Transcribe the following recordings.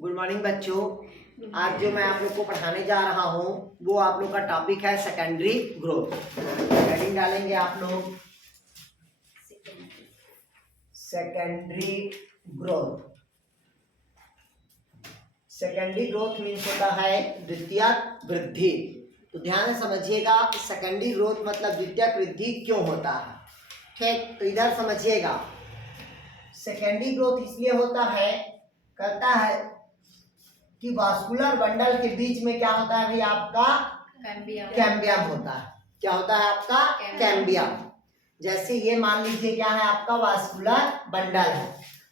Good morning बच्चों। आज जो मैं आप लोग को पढ़ाने जा रहा हूँ वो आप लोग का टॉपिक है सेकेंडरी ग्रोथ। हेडिंग डालेंगे आप लोग secondary growth. Secondary growth means होता है द्वितीयक वृद्धि। तो ध्यान से समझिएगा, सेकेंडरी ग्रोथ मतलब द्वितीयक वृद्धि क्यों होता है। ठीक, तो इधर समझिएगा, सेकेंडरी ग्रोथ इसलिए होता है, करता है कि वास्कुलर बंडल के बीच में क्या होता है भाई, आपका कैम्बियम होता है। क्या होता है आपका कैम्बियम। जैसे ये मान लीजिए क्या है, आपका वास्कुलर बंडल है,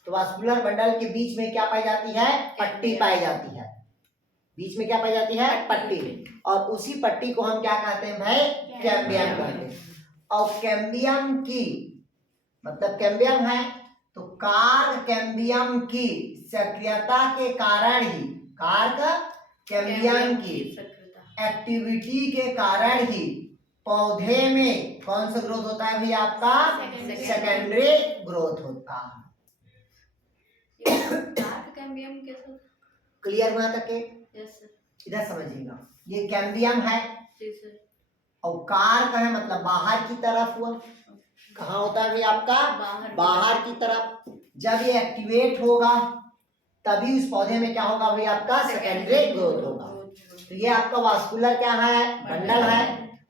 तो वास्कुलर बंडल के बीच में क्या पाई जाती है, पट्टी पाई जाती है। बीच में क्या पाई जाती है, पट्टी। और उसी पट्टी को हम क्या कहते हैं भाई, कैम्बियम कहते हैं। और कैम्बियम की मतलब कैम्बियम है तो कार्ग कैम्बियम की सक्रियता के कारण ही, कार्ग कैम्बियम की एक्टिविटी के कारण ही पौधे में कौन सा ग्रोथ होता है भाई, आपका सेकेंडरी ग्रोथ होता है। क्लियर हुआ तक के? इधर समझिएगा, ये कैम्बियम है और कार्ग है मतलब बाहर की तरफ हुआ। कहाँ होता है भाई आपका, बाहर की तरफ। जब ये एक्टिवेट होगा तभी उस पौधे में क्या होगा भाई, आपका सेकेंडरी ग्रोथ होगा। तो ये आपका वास्कुलर क्या है, बंडल है।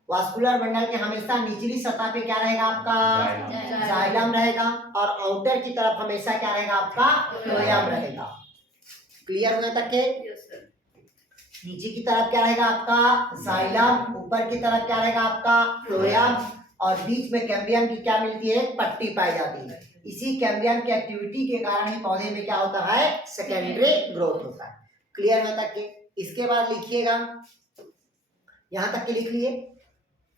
वास्कुलर बंडल के हमेशा निचली सतह पे क्या रहेगा, आपका जाइलम रहेगा और आउटर की तरफ हमेशा क्या रहेगा, आपका फ्लोएम रहेगा। क्लियर हुए तक के? नीचे की तरफ क्या रहेगा आपका जाइलम, ऊपर की तरफ क्या रहेगा आपका फ्लोएम, और बीच में कैम्बियम की क्या मिलती है, पट्टी पाई जाती है। इसी कैम्बियम की एक्टिविटी के कारण ही पौधे में क्या होता है, सेकेंडरी ग्रोथ होता है। क्लियर है तक के? इसके बाद लिखिएगा, यहां तक के लिख लिए?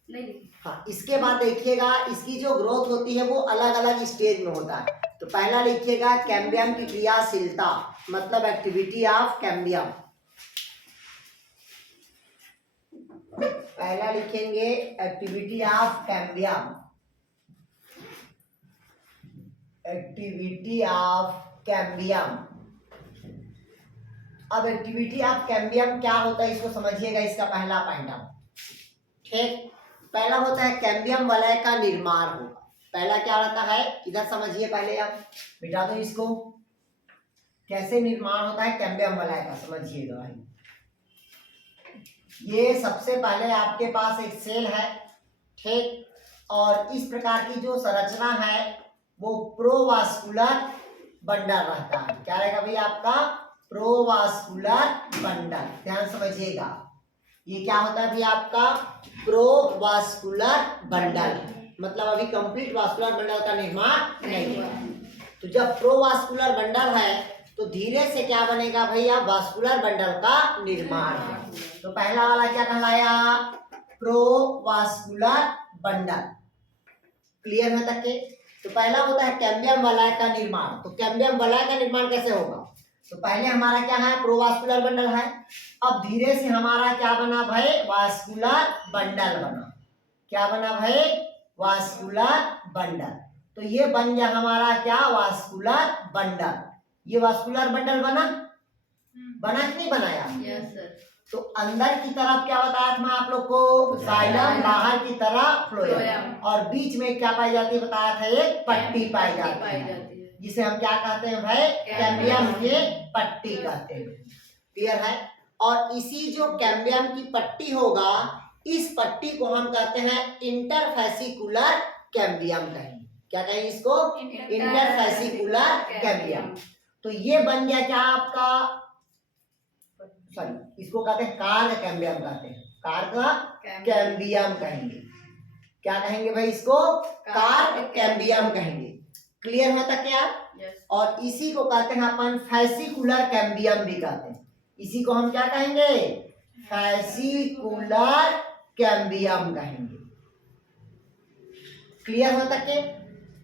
नहीं। हाँ, इसके बाद देखिएगा, इसकी जो ग्रोथ होती है वो अलग अलग स्टेज में होता है। तो पहला लिखिएगा कैम्बियम की क्रियाशीलता, मतलब एक्टिविटी ऑफ कैम्बियम। पहला लिखेंगे activity of cambium, activity of cambium. अब एक्टिविटी ऑफ कैम्बियम क्या होता है इसको समझिएगा, इसका पहला पॉइंट। ठीक, पहला होता है कैम्बियम वलय का निर्माण होगा। पहला क्या रहता है, इधर समझिए, पहले आप मिटा दो इसको। कैसे निर्माण होता है कैम्बियम वलय का, समझिएगा भाई। ये सबसे पहले आपके पास एक सेल है, ठीक, और इस प्रकार की जो संरचना है वो प्रोवास्कुलर बंडल रहता है। क्या रहेगा भाई आपका, प्रोवास्कुलर बंडल। ध्यान समझिएगा, ये क्या होता है भाई आपका प्रोवास्कुलर बंडल, मतलब अभी कंप्लीट वास्कुलर बंडल का निर्माण नहीं हुआ। तो जब प्रोवास्कुलर बंडल है तो धीरे से क्या बनेगा भैया, वास्कुलर बंडल का निर्माण है। तो पहला वाला क्या कहलाया, प्रोवास्कुलर बंडल। क्लियर है तक के? तो पहला होता है कैम्बियम वलय का निर्माण। तो कैम्बियम वलय का निर्माण कैसे होगा, तो पहले हमारा क्या है, प्रोवास्कुलर बंडल है। अब धीरे से हमारा क्या बना भाई, वास्कुलर बंडल बना। क्या बना भाई, वास्कुलर बंडल। तो ये बन गया हमारा क्या, वास्कुलर बंडल। ये वास्कुलर बंडल बना, बना कि नहीं बनाया? Yes sir. तो अंदर की तरफ क्या बताया था मैं आप लोग को, जाइलम, बाहर की तरफ फ्लोएम, और बीच में क्या पाई जाती है बताया था, एक पट्टी पाई जाती है, जिसे हम क्या कहते हैं भाई, कैम्बियम की पट्टी कहते हैं। क्लियर है? और इसी जो कैम्बियम की पट्टी होगा, इस पट्टी को हम कहते हैं इंटरफेसिकुलर कैम्बियम कहेंगे। क्या कहेंगे इसको, इंटरफेसिकुलर कैम्बियम। तो ये बन गया क्या आपका, सॉरी इसको कहते हैं कार्ग कैम्बियम कहते हैं, कार्ग कैम्बियम कहेंगे। क्या कहेंगे भाई इसको, कार्ग कैम्बियम कहेंगे। क्लियर है तक क्या? yes. और इसी को कहते हैं अपन फैसिकुलर कैम्बियम भी कहते हैं। इसी को हम क्या कहेंगे, फैसिकुलर कैम्बियम कहेंगे। क्लियर है तक के?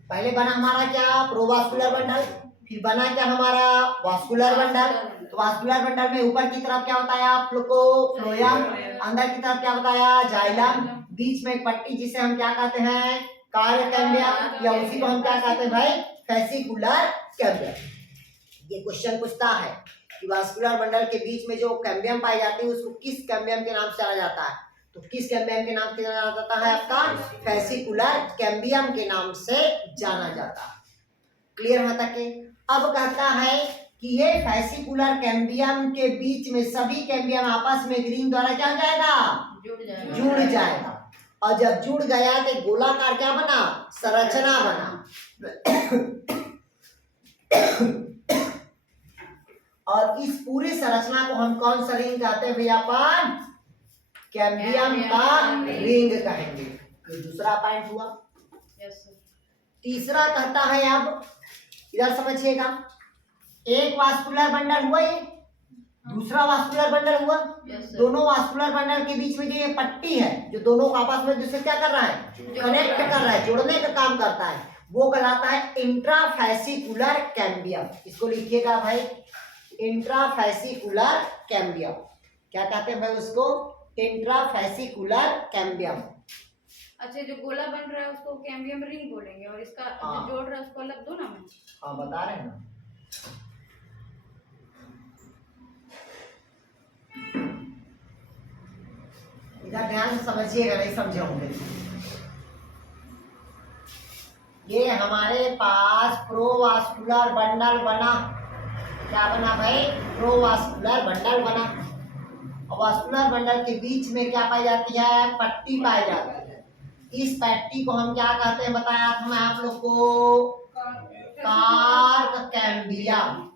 पहले बना हमारा क्या, प्रोवास्कुलर बंडल, फिर बना क्या हमारा, वास्कुलर बंडल। तो वास्कुलर बंडल में ऊपर की तरफ क्या बताया आप लोग को, फ्लोएम, अंदर की तरफ क्या बताया, जाइलम, बीच में एक पट्टी जिसे हम क्या कहते हैं, कार्ग कैम्बियम, या उसी को हम क्या कहते हैं भाई, फैसिकुलर कैम्बियम। ये क्वेश्चन पूछता है कि वास्कुलर बंडल के बीच में जो कैम्बियम पाई जाती है उसको किस कैम्बियम के नाम से जाना जाता है? तो किस कैम्बियम के नाम से जाना जाता है? आपका फेसिकुलर कैम्बियम के नाम से जाना जाता है। क्लियर है तक के? अब कहता है कि ये फेसिकुलर कैम्बियम के बीच में सभी कैम्बियम आपस में रिंग द्वारा क्या हो जाएगा? जुड़ जाएगा। और जब जुड़ गया तो गोलाकार क्या बना? संरचना बना। और इस पूरी संरचना को हम कौन सा रिंग कहते हैं भैया? अपन कैम्बियम का रिंग कहेंगे। ये दूसरा पॉइंट हुआ। तीसरा कहता है, अब इधर समझिएगा, एक वास्कुलर बंडल हुआ, ये दूसरा वास्कुलर बंडल हुआ। दोनों वास्कुलर बंडल के बीच में जो ये पट्टी है जो दोनों को आपस में दूसरे क्या कर रहा है? कनेक्ट कर रहा है, जोड़ने का काम करता है, वो कहलाता है इंट्राफेसिकुलर कैम्बियम। इसको लिखिएगा भाई, इंट्राफेसिकुलर कैम्बियम। क्या कहते हैं भाई उसको? Intrafascicular cambium. अच्छा, जो गोला बन रहा है उसको कैम्बियम रिंग बोलेंगे और इसका जो जोड़ रहा है उसको अलग दो नाम है। हाँ बता रहे हैं ना। इधर ध्यान से समझिएगा, नहीं समझे होंगे। ये हमारे पास प्रोवास्कुलर बंडल बना। क्या बना भाई? प्रोवास्कुलर बंडल बना। और वास्कुलर बंडल के बीच में क्या पाई जाती है? पट्टी पाई जाती है। इस पट्टी को हम क्या कहते हैं? बताया था मैं आप लोग को, कार्क कैम्बियम,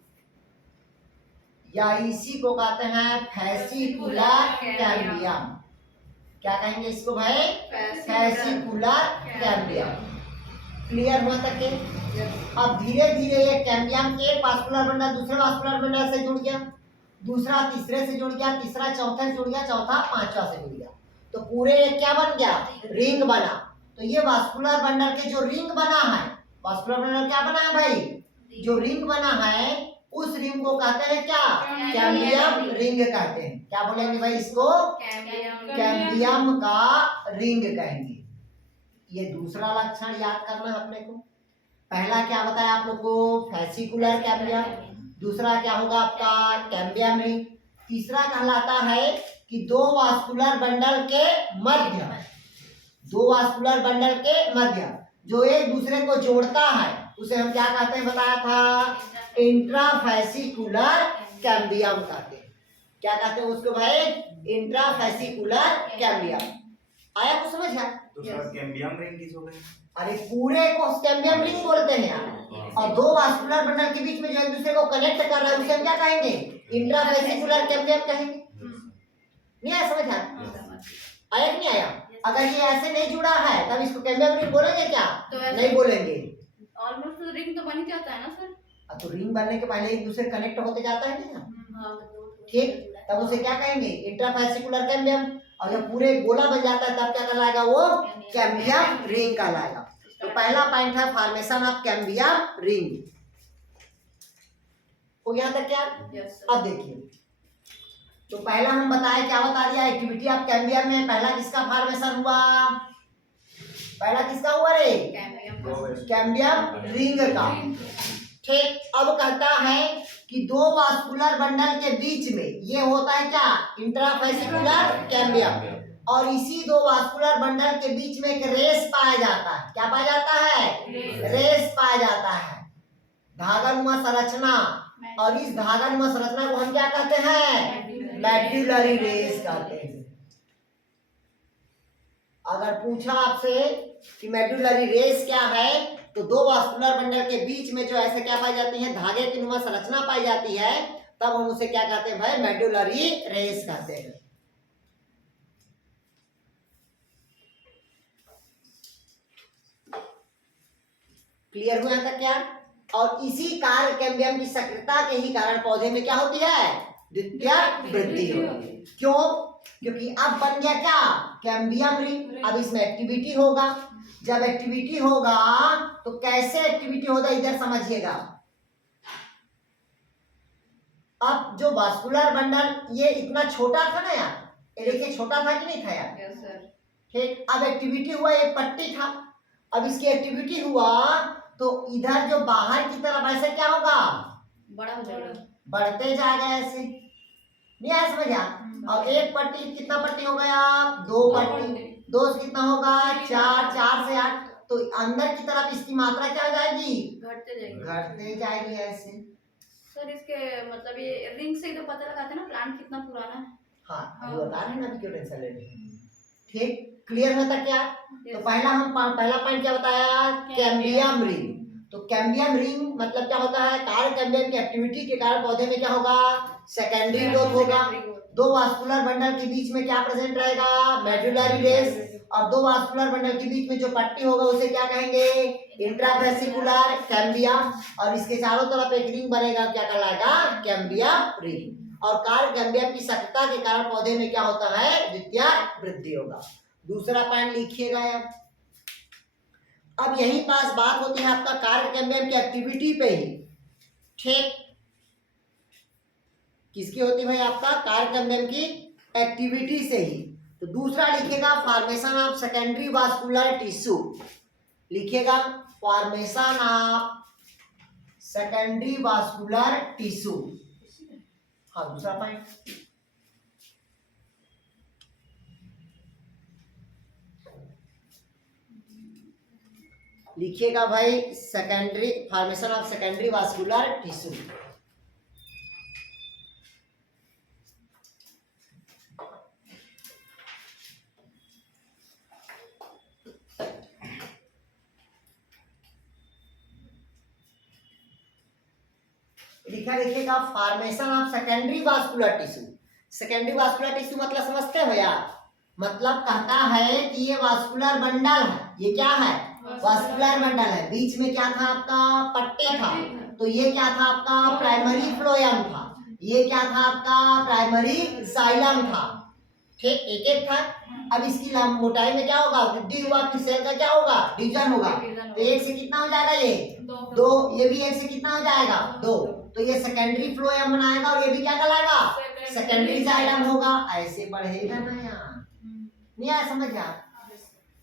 या इसी को कहते हैं फेसिकुलर कैम्बियम। क्या कहेंगे इसको भाई? Fascicular cambium. क्लियर हुआ तक के? अब धीरे धीरे ये कैम्बियम एक वास्कुलर बंडल दूसरे वास्कुलर बंडल से जुड़ गया, दूसरा तीसरे से जुड़ गया, तीसरा चौथे से जुड़ गया, चौथा पांचवा से जुड़ गया, तो पूरे क्या बन गया? रिंग बना। तो ये वास्कुलर बंडल के जो रिंग बना है, वास्कुलर बंडल क्या बना है भाई? जो रिंग बना है उस रिंग को कहते हैं क्या? कैम्बियम रिंग कहते हैं। क्या बोलेंगे भाई इसको? कैम्बियम का रिंग कहेंगे। ये दूसरा लक्षण याद करना है अपने को। पहला क्या बताया आप लोग को? Fascicular cambium. दूसरा क्या होगा आपका? Cambium ring. तीसरा कहलाता है कि दो वास्कुलर बंडल के मध्य, दो वास्कुलर बंडल के मध्य जो एक दूसरे को जोड़ता है उसे हम क्या कहते हैं? बताया था, इंट्राफेसिकुलर कैम्बियम कहते हैं। क्या कहते हैं उसको भाई? Intrafascicular cambium. आया कुछ समझ है? तो सर कैम्बियम रिंग किस हो गई? अरे पूरे को कैम्बियम रिंग बोलते हैं यार। और दो वास्कुलर बंडल के बीच में जो एक दूसरे को कनेक्ट कर रहा है उसे हम क्या कहेंगे? इंट्राफेसिकुलर कैम्बियम कहेंगे। नहीं आया समझ है? आया कि नहीं आया? अगर ये ऐसे नहीं जुड़ा है तब इसको कैम्बियम रिंग बोलेंगे क्या? तो नहीं बोलेंगे। ऑलमोस्ट रिंग तो बन ही जाता है ना सर? तो रिंग बनने के पहले एक दूसरे कनेक्ट होते जाता है ना, ठीक? तब उसे क्या कहेंगे? Intrafascicular cambium. और जब पूरे गोला बन जाता है तब क्या कहलाएगा? वो कैम्बियम रिंग कहलाएगा। तो पहला पॉइंट है फॉर्मेशन ऑफ कैम्बियम रिंग। हो गया तक क्या? अब देखिए, तो पहला हम बताए, क्या बता दिया? एक्टिविटी ऑफ कैम्बियम में पहला किसका फॉर्मेशन हुआ? पहला किसका हुआ रे? कैम्बियम रिंग का। ठीक, अब कहता है कि दो वास्कुलर बंडल के बीच में ये होता है क्या? Intrafascicular cambium. और इसी दो वास्कुलर बंडल के बीच में एक रेस पाया जाता है। क्या पाया जाता है? रेस पाया जाता है, धागानुमा संरचना। और इस धागानुमा संरचना को हम क्या कहते हैं? मेडुलरी रेस कहते हैं। अगर पूछा आपसे कि मेडुलरी रेस क्या है, तो दो वास्कुलर बंडल के बीच में जो ऐसे क्या पाई जाती है? धागे की नुमा संरचना पाई जाती है, तब हम उसे क्या कहते हैं भाई? मेडुलरी रेस कहते हैं। क्लियर हुआ तक क्या? और इसी कार्य कैम्बियम की सक्रियता के ही कारण पौधे में क्या होती है? द्वितीय वृद्धि होती है। क्यों? क्योंकि अब बन गया क्या? Cambium ring. अब इसमें एक्टिविटी होगा। जब एक्टिविटी होगा तो कैसे एक्टिविटी होगा इधर समझिएगा। अब जो वास्कुलर बंडल ये इतना छोटा था ना यार, ये देखिए छोटा था कि नहीं था यार? Yes sir. ठीक, अब एक्टिविटी हुआ, एक पट्टी था, अब इसकी एक्टिविटी हुआ तो इधर जो बाहर की तरफ ऐसे क्या होगा? बड़ा हो जाएगा। बढ़ते जाएगा ऐसे, नहीं आया समझ आ? अब एक पट्टी कितना पट्टी हो गया? दो पट्टी, दो से कितना होगा? 4, 4 से 8, तो अंदर की तरफ इसकी मात्रा क्या हो जाएगी? घटते जाएगी। घटते जाएगी ऐसे। सर इसके मतलब ये रिंग से ही तो पता लगाते हैं ना प्लांट कितना पुराना है। हाँ वो बता रहे हैं ना, अभी क्यों टेंशन ले रहे हैं। ठीक, क्लियर होता क्या? तो पहला पॉइंट क्या बताया? Cambium ring. तो कैम्बियम रिंग मतलब क्या होता है? कार्य कैम्बियम की एक्टिविटी के कारण पौधे में क्या होगा? सेकेंडरी ग्रोथ होगा। दो वास्कुलर बंडल के बीच में क्या प्रेजेंट रहेगा? Medullary base. और दो वास्कुलर बंडल के बीच में जो पट्टी होगा उसे क्या कहेंगे? इंट्रावेसिकुलर कैम्बियम। और इसके चारों तरफ एक रिंग बनेगा, क्या कहलाएगा? Cambium ring. और कार्य कैम्बियम की सक्रियता के कारण पौधे में क्या होता है? द्वितीयक वृद्धि होगा। दूसरा पॉइंट लिखिएगा। अब यही पास बात होती है आपका कार्य कैम्बियम की एक्टिविटी पे ही। ठीक, किसकी होती है भाई? आपका कार्य कैम्बियम की एक्टिविटी से ही। तो दूसरा लिखिएगा formation of secondary vascular tissue. लिखिएगा formation of secondary vascular tissue. हाँ दूसरा पॉइंट लिखिएगा भाई, secondary formation of secondary vascular tissue. लिखिएगा formation of secondary vascular tissue. Secondary vascular tissue मतलब समझते हो यार? मतलब कहता है कि ये वास्कुलर बंडल है। ये क्या है? वास्कुलर बंडल है। बीच में क्या था आपका? पट्टी था। तो ये क्या था आपका? प्राइमरी फ्लोएम था। ये क्या था आपका? प्राइमरी जाइलम था। ठीक, एक एक था। अब इसकी मोटाई में क्या होगा? वृद्धि हुआ, फिर सेल का क्या होगा? डिवीजन होगा। तो एक से कितना हो जाएगा? ये दो। ये भी एक से कितना हो जाएगा? दो। तो ये सेकेंडरी फ्लोएम बनाएगा और ये भी क्या कहलाएगा? सेकेंडरी जाइलम होगा। ऐसे बढ़ेगा ना यार, नहीं आया समझ यार?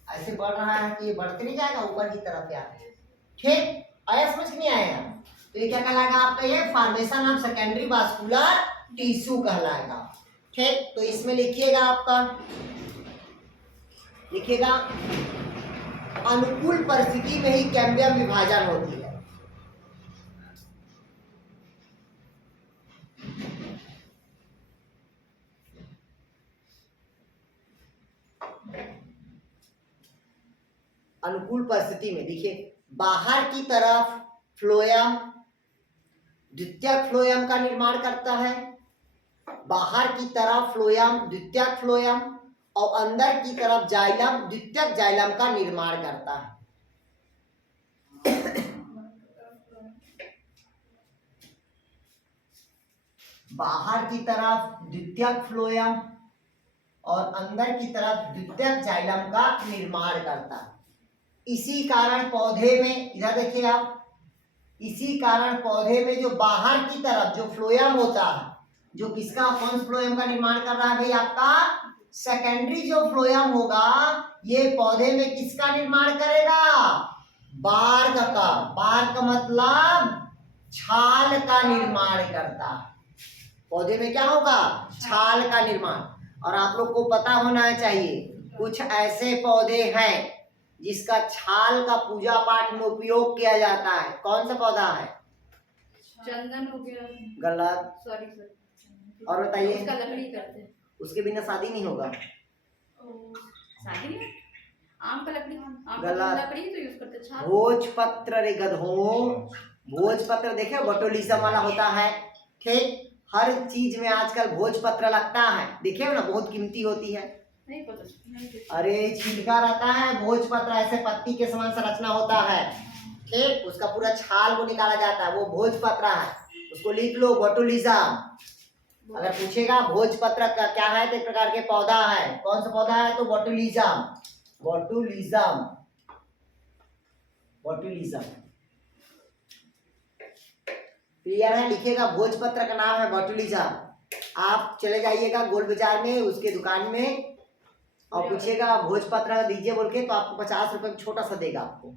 ऐसे बढ़ रहा है तो ये बढ़ते नहीं जाएगा ऊपर की तरफ यार। ठीक, आया समझ नहीं आएगा? तो ये क्या कहलाएगा आपका? ये formation of secondary vascular tissue कहलाएगा। ठीक, तो इसमें लिखिएगा आपका, लिखिएगा अनुकूल परिस्थिति में ही कैम्बियम विभाजन होती है। अनुकूल परिस्थिति में देखिए, बाहर की तरफ फ्लोएम द्वितीयक फ्लोएम का निर्माण करता है। बाहर की तरफ फ्लोएम द्वितीयक फ्लोएम और अंदर की तरफ जाइलम द्वितीयक जाइलम का निर्माण करता है। बाहर की तरफ द्वितीयक फ्लोएम और अंदर की तरफ द्वितीयक जाइलम का निर्माण करता है। इसी कारण पौधे में, इधर देखिए आप, इसी कारण पौधे में जो बाहर की तरफ जो फ्लोएम होता है, जो किसका? कौन फ्लोएम का निर्माण कर रहा है भाई? आपका सेकेंडरी जो फ्लोएम होगा, ये पौधे में किसका निर्माण करेगा? बार्क का। बार्क मतलब छाल का निर्माण करता है। पौधे में क्या होगा? छाल का निर्माण। और आप लोग को पता होना चाहिए, कुछ ऐसे पौधे हैं जिसका छाल का पूजा पाठ में उपयोग किया जाता है। कौन सा पौधा है? चंदन हो गया। गलत। Sorry sir. और बताइए। उसका लकड़ी करते हैं। उसके बिना शादी नहीं होगा। शादी नहीं? आम का लकड़ी, आम का गलत। लकड़ी तो यूज करते हैं। छाल। भोजपत्र रे गधों, भोजपत्र देखे बोटुलिज्म वाला होता है। ठीक, हर चीज में आजकल भोजपत्र लगता है, देखे ना, बहुत कीमती होती है। नहीं पता। अरे छिलका रहता है, भोजपत्र ऐसे पत्ती के समान संरचना होता है। ठीक, उसका पूरा छाल को निकाला जाता है, वो भोजपत्र है। उसको लिख लो, बोटुलिज्म। अगर पूछेगा भोजपत्र का क्या है तो एक प्रकार के पौधा है। कौन सा पौधा है? तो बोटुलिज्म। Botulism, botulism. क्लियर है? लिखिएगा, भोजपत्र का नाम है बोटुलिज्म। आप चले जाइएगा गोल बाजार में, उसके दुकान में, और पूछिएगा भोजपत्र दीजिए बोल के, तो आपको 50 रुपए में छोटा सा देगा आपको।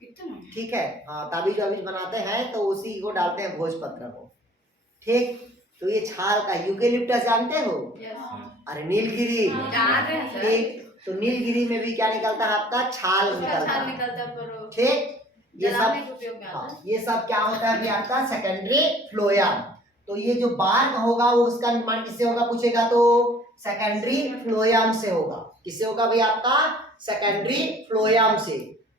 इतना ठीक है। हाँ, ताबीज वाबीज बनाते हैं तो उसी को डालते हैं भोजपत्र को। ठीक, तो ये छाल का यूकेलिप्टस जानते हो? अरे नीलगिरी, जान रहे हैं सर। ठीक, तो नीलगिरी में भी क्या निकलता है आपका? छाल निकलता छाल है। निकलता है पर वो ठीक, ये जलाने सब के उपयोग में आता हाँ, है। ये सब क्या होता है भी आपका सेकेंडरी फ्लोएम। तो ये जो बार्क होगा वो उसका निर्माण किससे होगा पूछेगा तो सेकेंडरी फ्लोएम से होगा। किससे होगा भाई? आपका सेकेंडरी फ्लोएम से।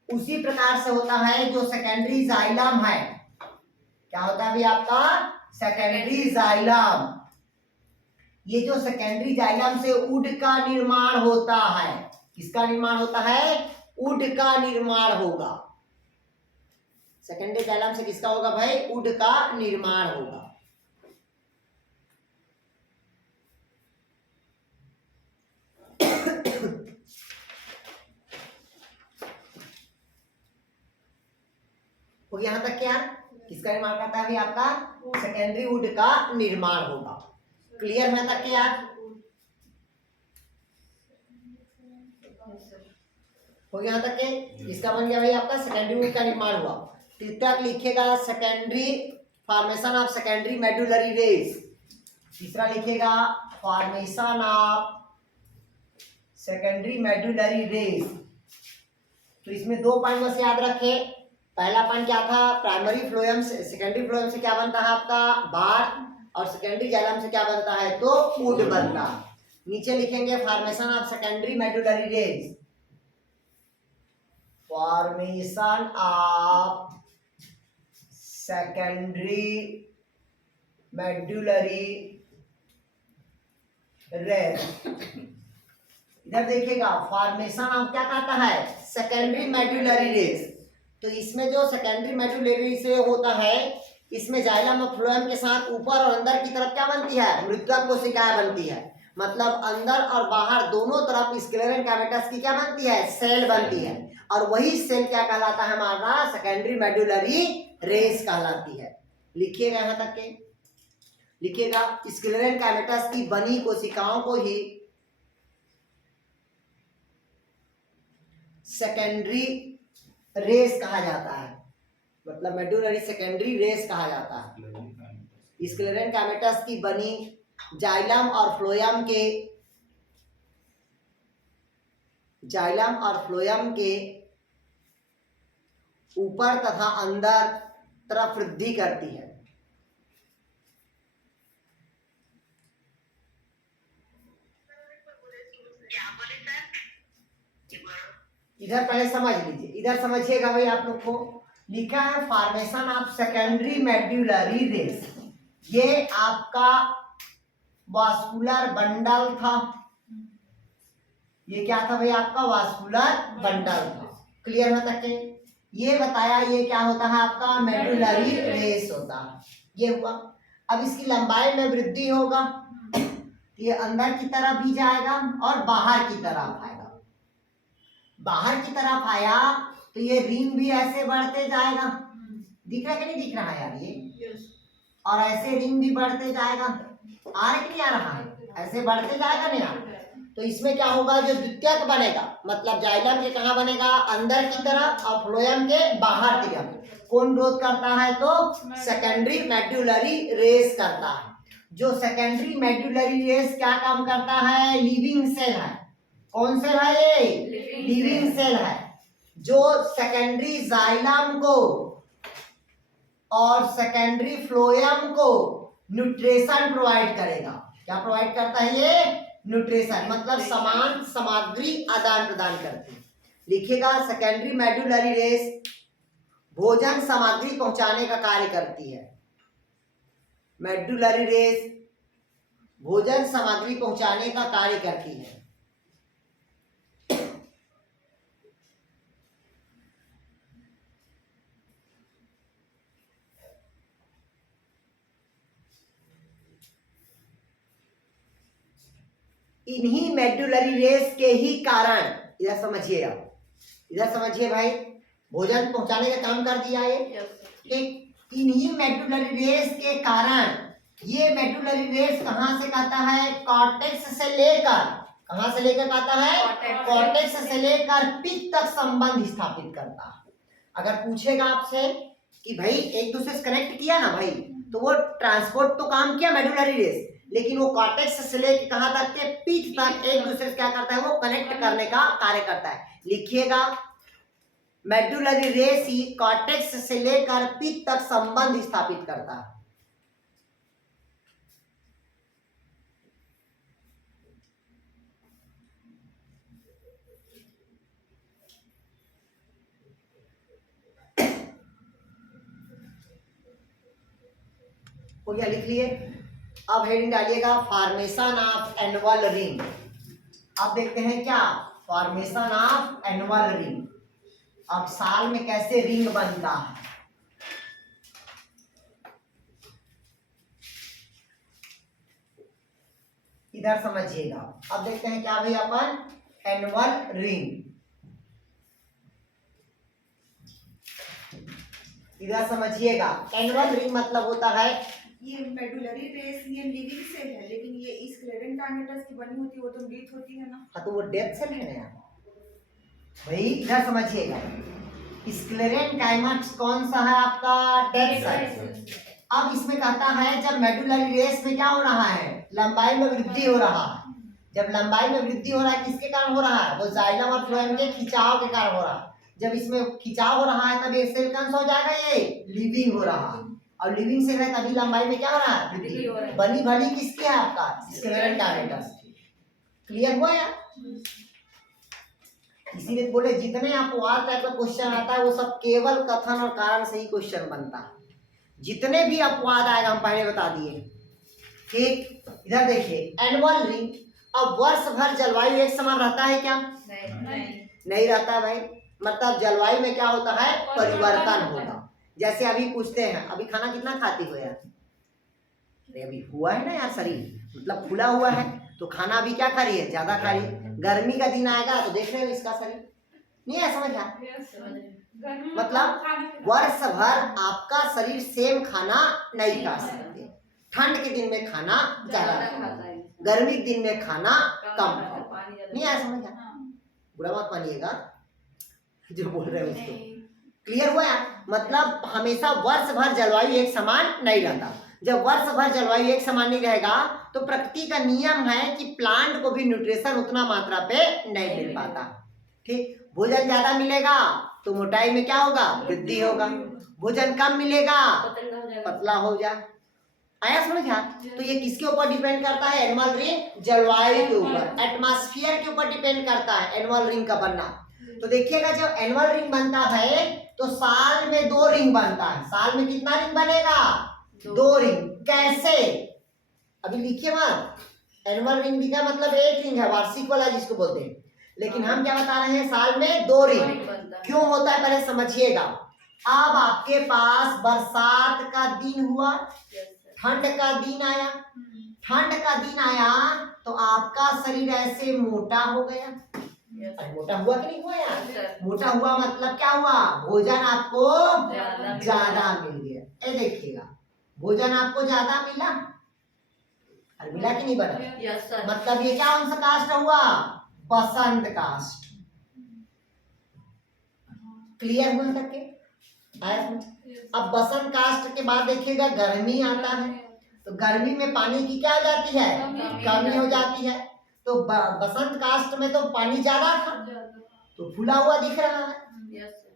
उसी प्रकार से होता है जो सेकेंडरी जाइलम है। क्या होता है भाई? आपका सेकेंडरी जाइलम। ये जो सेकेंडरी जाइलम से वुड का निर्माण होता है। किसका निर्माण होता है? वुड का निर्माण होगा। सेकेंडरी जाइलम से किसका होगा भाई? वुड का निर्माण होगा। हो यहां तक क्या? किसका निर्माण करता है भाई? आपका सेकेंडरी वुड का निर्माण होगा। क्लियर है तक क्या? हो गया यहाँ तक के? इसका बन गया भाई आपका सेकेंडरी वुड का निर्माण हुआ। तीसरा लिखेगा secondary formation of secondary medullary race. तीसरा लिखेगा formation of secondary medullary race. तो इसमें दो पॉइंट बस याद रखे। पहला पॉइंट क्या था? प्राइमरी फ्लोएम से सेकेंडरी फ्लोएम से क्या बनता है आपका? बार। और सेकेंडरी जाइलम से क्या बनता है? तो वुड बनता है। नीचे लिखेंगे formation of secondary medullary race. Formation of secondary medullary race. इधर देखिएगा फॉर्मेशन ऑफ क्या कहता है? Secondary medullary race. तो इसमें जो सेकेंडरी मेडुलरी रेस होता है, इसमें जाइलम और फ्लोएम के साथ ऊपर और अंदर की तरफ क्या बनती है? मृतक कोशिकाएं बनती है। मतलब अंदर और बाहर दोनों तरफ स्क्लेरल कैविटस की क्या बनती है? सेल बनती है। और वही सेल क्या कहलाता है हमारा? सेकेंडरी मेडुलरी रेस कहलाती है। लिखिएगा यहां तक के। लिखिएगा स्क्लेरल कैविटस की बनी कोशिकाओं को ही सेकेंडरी रेस कहा जाता है। मतलब मेडुलरी सेकेंडरी रेस कहा जाता है। स्क्लेरल कैविटस की बनी जाइलम और फ्लोएम के ऊपर तथा अंदर तरफ वृद्धि करती है। इधर पहले समझ लीजिए। इधर समझिएगा भाई आप लोग को। लिखा है formation of secondary medullary race. ये आपका वास्कुलर बंडल था। ये क्या था भाई? आपका वास्कुलर बंडल था। क्लियर है तक के? ये बताया ये क्या होता है? आपका मेडुलरी रेस होता है। ये हुआ। अब इसकी लंबाई में वृद्धि होगा। ये अंदर की तरफ भी जाएगा और बाहर की तरफ आएगा। बाहर की तरफ आया तो ये रिंग भी ऐसे बढ़ते जाएगा। दिख रहा है कि नहीं दिख रहा है यार ये? और ऐसे रिंग भी बढ़ते जाएगा। आ रहा कि नहीं आ रहा है? ऐसे बढ़ते जाएगा नहीं यार। तो इसमें क्या होगा? जो द्वितीयक बनेगा, मतलब जाइलम के कहाँ बनेगा? अंदर की तरफ, और फ्लोएम के बाहर की तरफ। कौन ग्रोथ करता है? तो सेकेंडरी मेडुलरी रेस करता है। जो सेकेंडरी मेडुलरी रेस क्या काम करता है? लिविंग सेल है। कौन सेल है ये? लिविंग सेल है। जो सेकेंडरी जाइलम को और सेकेंडरी फ्लोएम को न्यूट्रिशन प्रोवाइड करेगा। क्या प्रोवाइड करता है ये? न्यूट्रिशन, मतलब समान सामग्री आदान प्रदान करती है। लिखिएगा सेकेंडरी मेडुलरी रेस भोजन सामग्री पहुंचाने का कार्य करती है। मेडुलरी रेस भोजन सामग्री पहुंचाने का कार्य करती है। इन्हीं मेडुलरी रेस के ही कारण, इधर समझिए आप, इधर समझिए भाई, भोजन पहुंचाने का काम कर दिया ये। ठीक, इन्हीं मेडुलरी रेस के कारण ये मेडुलरी रेस कहां से कहता है? कॉर्टेक्स से लेकर, कहां से लेकर कहता है? कॉर्टेक्स से लेकर पित्त तक संबंध स्थापित करता है। अगर पूछेगा आपसे कि भाई एक दूसरे से कनेक्ट किया ना भाई, तो वो ट्रांसपोर्ट तो काम किया मेडुलरी रेस, लेकिन वो कॉर्टेक्स से लेके कहां तक के पीठ तक एक दूसरे से क्या करता है, वो कनेक्ट करने का कार्य करता है। लिखिएगा, मेडुलरी रेस ही कॉर्टेक्स से लेकर पीठ तक संबंध स्थापित करता है। हो गया, लिख लिए। अब हेडिंग डालिएगा फॉर्मेशन ऑफ एनुअल रिंग। अब देखते हैं क्या फॉर्मेशन ऑफ एनुअल रिंग, अब साल में कैसे रिंग बनता है। इधर समझिएगा, अब देखते हैं क्या भाई अपन एनुअल रिंग। इधर समझिएगा, एनुअल रिंग मतलब होता है, ये मेडुलरी रेस ये लिविंग सेल है, लेकिन ये स्क्लेरन काइनेटस की बनी होती है, वो तो मृत होती है ना। हाँ तो वो डेथ सेल है ना यार भाई। इधर समझिएगा, स्क्लेरन काइनेटस कौन सा है आपका, डेथ सेल। अब इसमें कहता है जब मेडुलरी रेस में क्या हो रहा है, लंबाई में वृद्धि हो रहा है। जब लंबाई में वृद्धि हो रहा है किसके कारण हो रहा है, वो जाइलम और फ्लोएम के खिंचाव के कारण हो रहा है। जब इसमें खिंचाव हो रहा है तब ये सेल कौन सा हो जाएगा, ये लिविंग हो रहा है, और लिविंग सेल है तभी लंबाई में क्या हो रहा है, वृद्धि हो रहा है। बनी भली किसकी है, आपका स्क्लेरन काइनेटस। क्लियर हुआ यार। इसीलिए बोले जितने अपवाद टाइप का क्वेश्चन आता है वो सब केवल कथन और कारण से ही क्वेश्चन बनता है। जितने भी अपवाद आएगा हम पहले बता दिए, ठीक। इधर देखिए एनुअल रिंग, अब वर्ष भर जलवायु एक समान रहता है क्या, नहीं रहता भाई। मतलब जलवायु में क्या होता है, परिवर्तन होता। जैसे अभी पूछते हैं अभी खाना कितना खाती हो यार, अरे अभी हुआ है ना यार शरीर, मतलब फूला हुआ है तो खाना अभी क्या खा रही है, ज्यादा खा रही है। गर्मी का दिन आएगा तो देख रहे हो इसका शरीर नहीं है, समझ आ, मतलब वर्ष भर आपका शरीर सेम खाना नहीं खा सकते। ठंड के दिन में खाना ज्यादा खाता है, गर्मी के दिन में खाना कम खाता है। नहीं आया समझ आ, बुरा मत मानिएगा जो बोल रहे हैं उसको। क्लियर हुआ यार। मतलब हमेशा वर्ष भर जलवायु एक समान नहीं रहता। जब वर्ष भर जलवायु एक समान नहीं रहेगा तो प्रकृति का नियम है कि प्लांट को भी न्यूट्रिशन उतना मात्रा पे नहीं मिल पाता, ठीक। भोजन ज्यादा मिलेगा तो मोटाई में क्या होगा, वृद्धि होगा। भोजन कम मिलेगा पतला हो जा। आया समझ आ। तो ये किसके ऊपर डिपेंड करता है, एनुअल रिंग जलवायु के ऊपर, एटमॉस्फेयर के ऊपर डिपेंड करता है एनुअल रिंग का बनना। तो देखिएगा जब एनुअल रिंग बनता है तो साल में 2 रिंग बनता है। साल में कितना रिंग बनेगा, 2 रिंग। कैसे, अभी लिखिए मत, एनुअल रिंग लिखा मतलब एक रिंग है, वार्षिक वाला जिसको बोलते हैं, लेकिन हम क्या बता रहे हैं, साल में 2 रिंग। क्यों होता है पहले समझिएगा। अब आपके पास बरसात का दिन हुआ, ठंड का दिन आया, ठंड का दिन आया तो आपका शरीर ऐसे मोटा हो गया। मोटा हुआ कि नहीं हुआ यार, मोटा हुआ मतलब क्या हुआ, भोजन आपको ज्यादा मिल गया। ये देखिएगा भोजन आपको ज्यादा मिला, और मिला कि नहीं बना, मतलब ये क्या कौन सा कास्ट हुआ, बसंत कास्ट। क्लियर हुआ करके आया समझ। अब बसंत कास्ट के बाद देखिएगा गर्मी आता है, तो गर्मी में पानी की क्या हो जाती है, कमी हो जाती है। तो बसंत कास्ट में तो पानी ज्यादा था तो फूला हुआ दिख रहा है,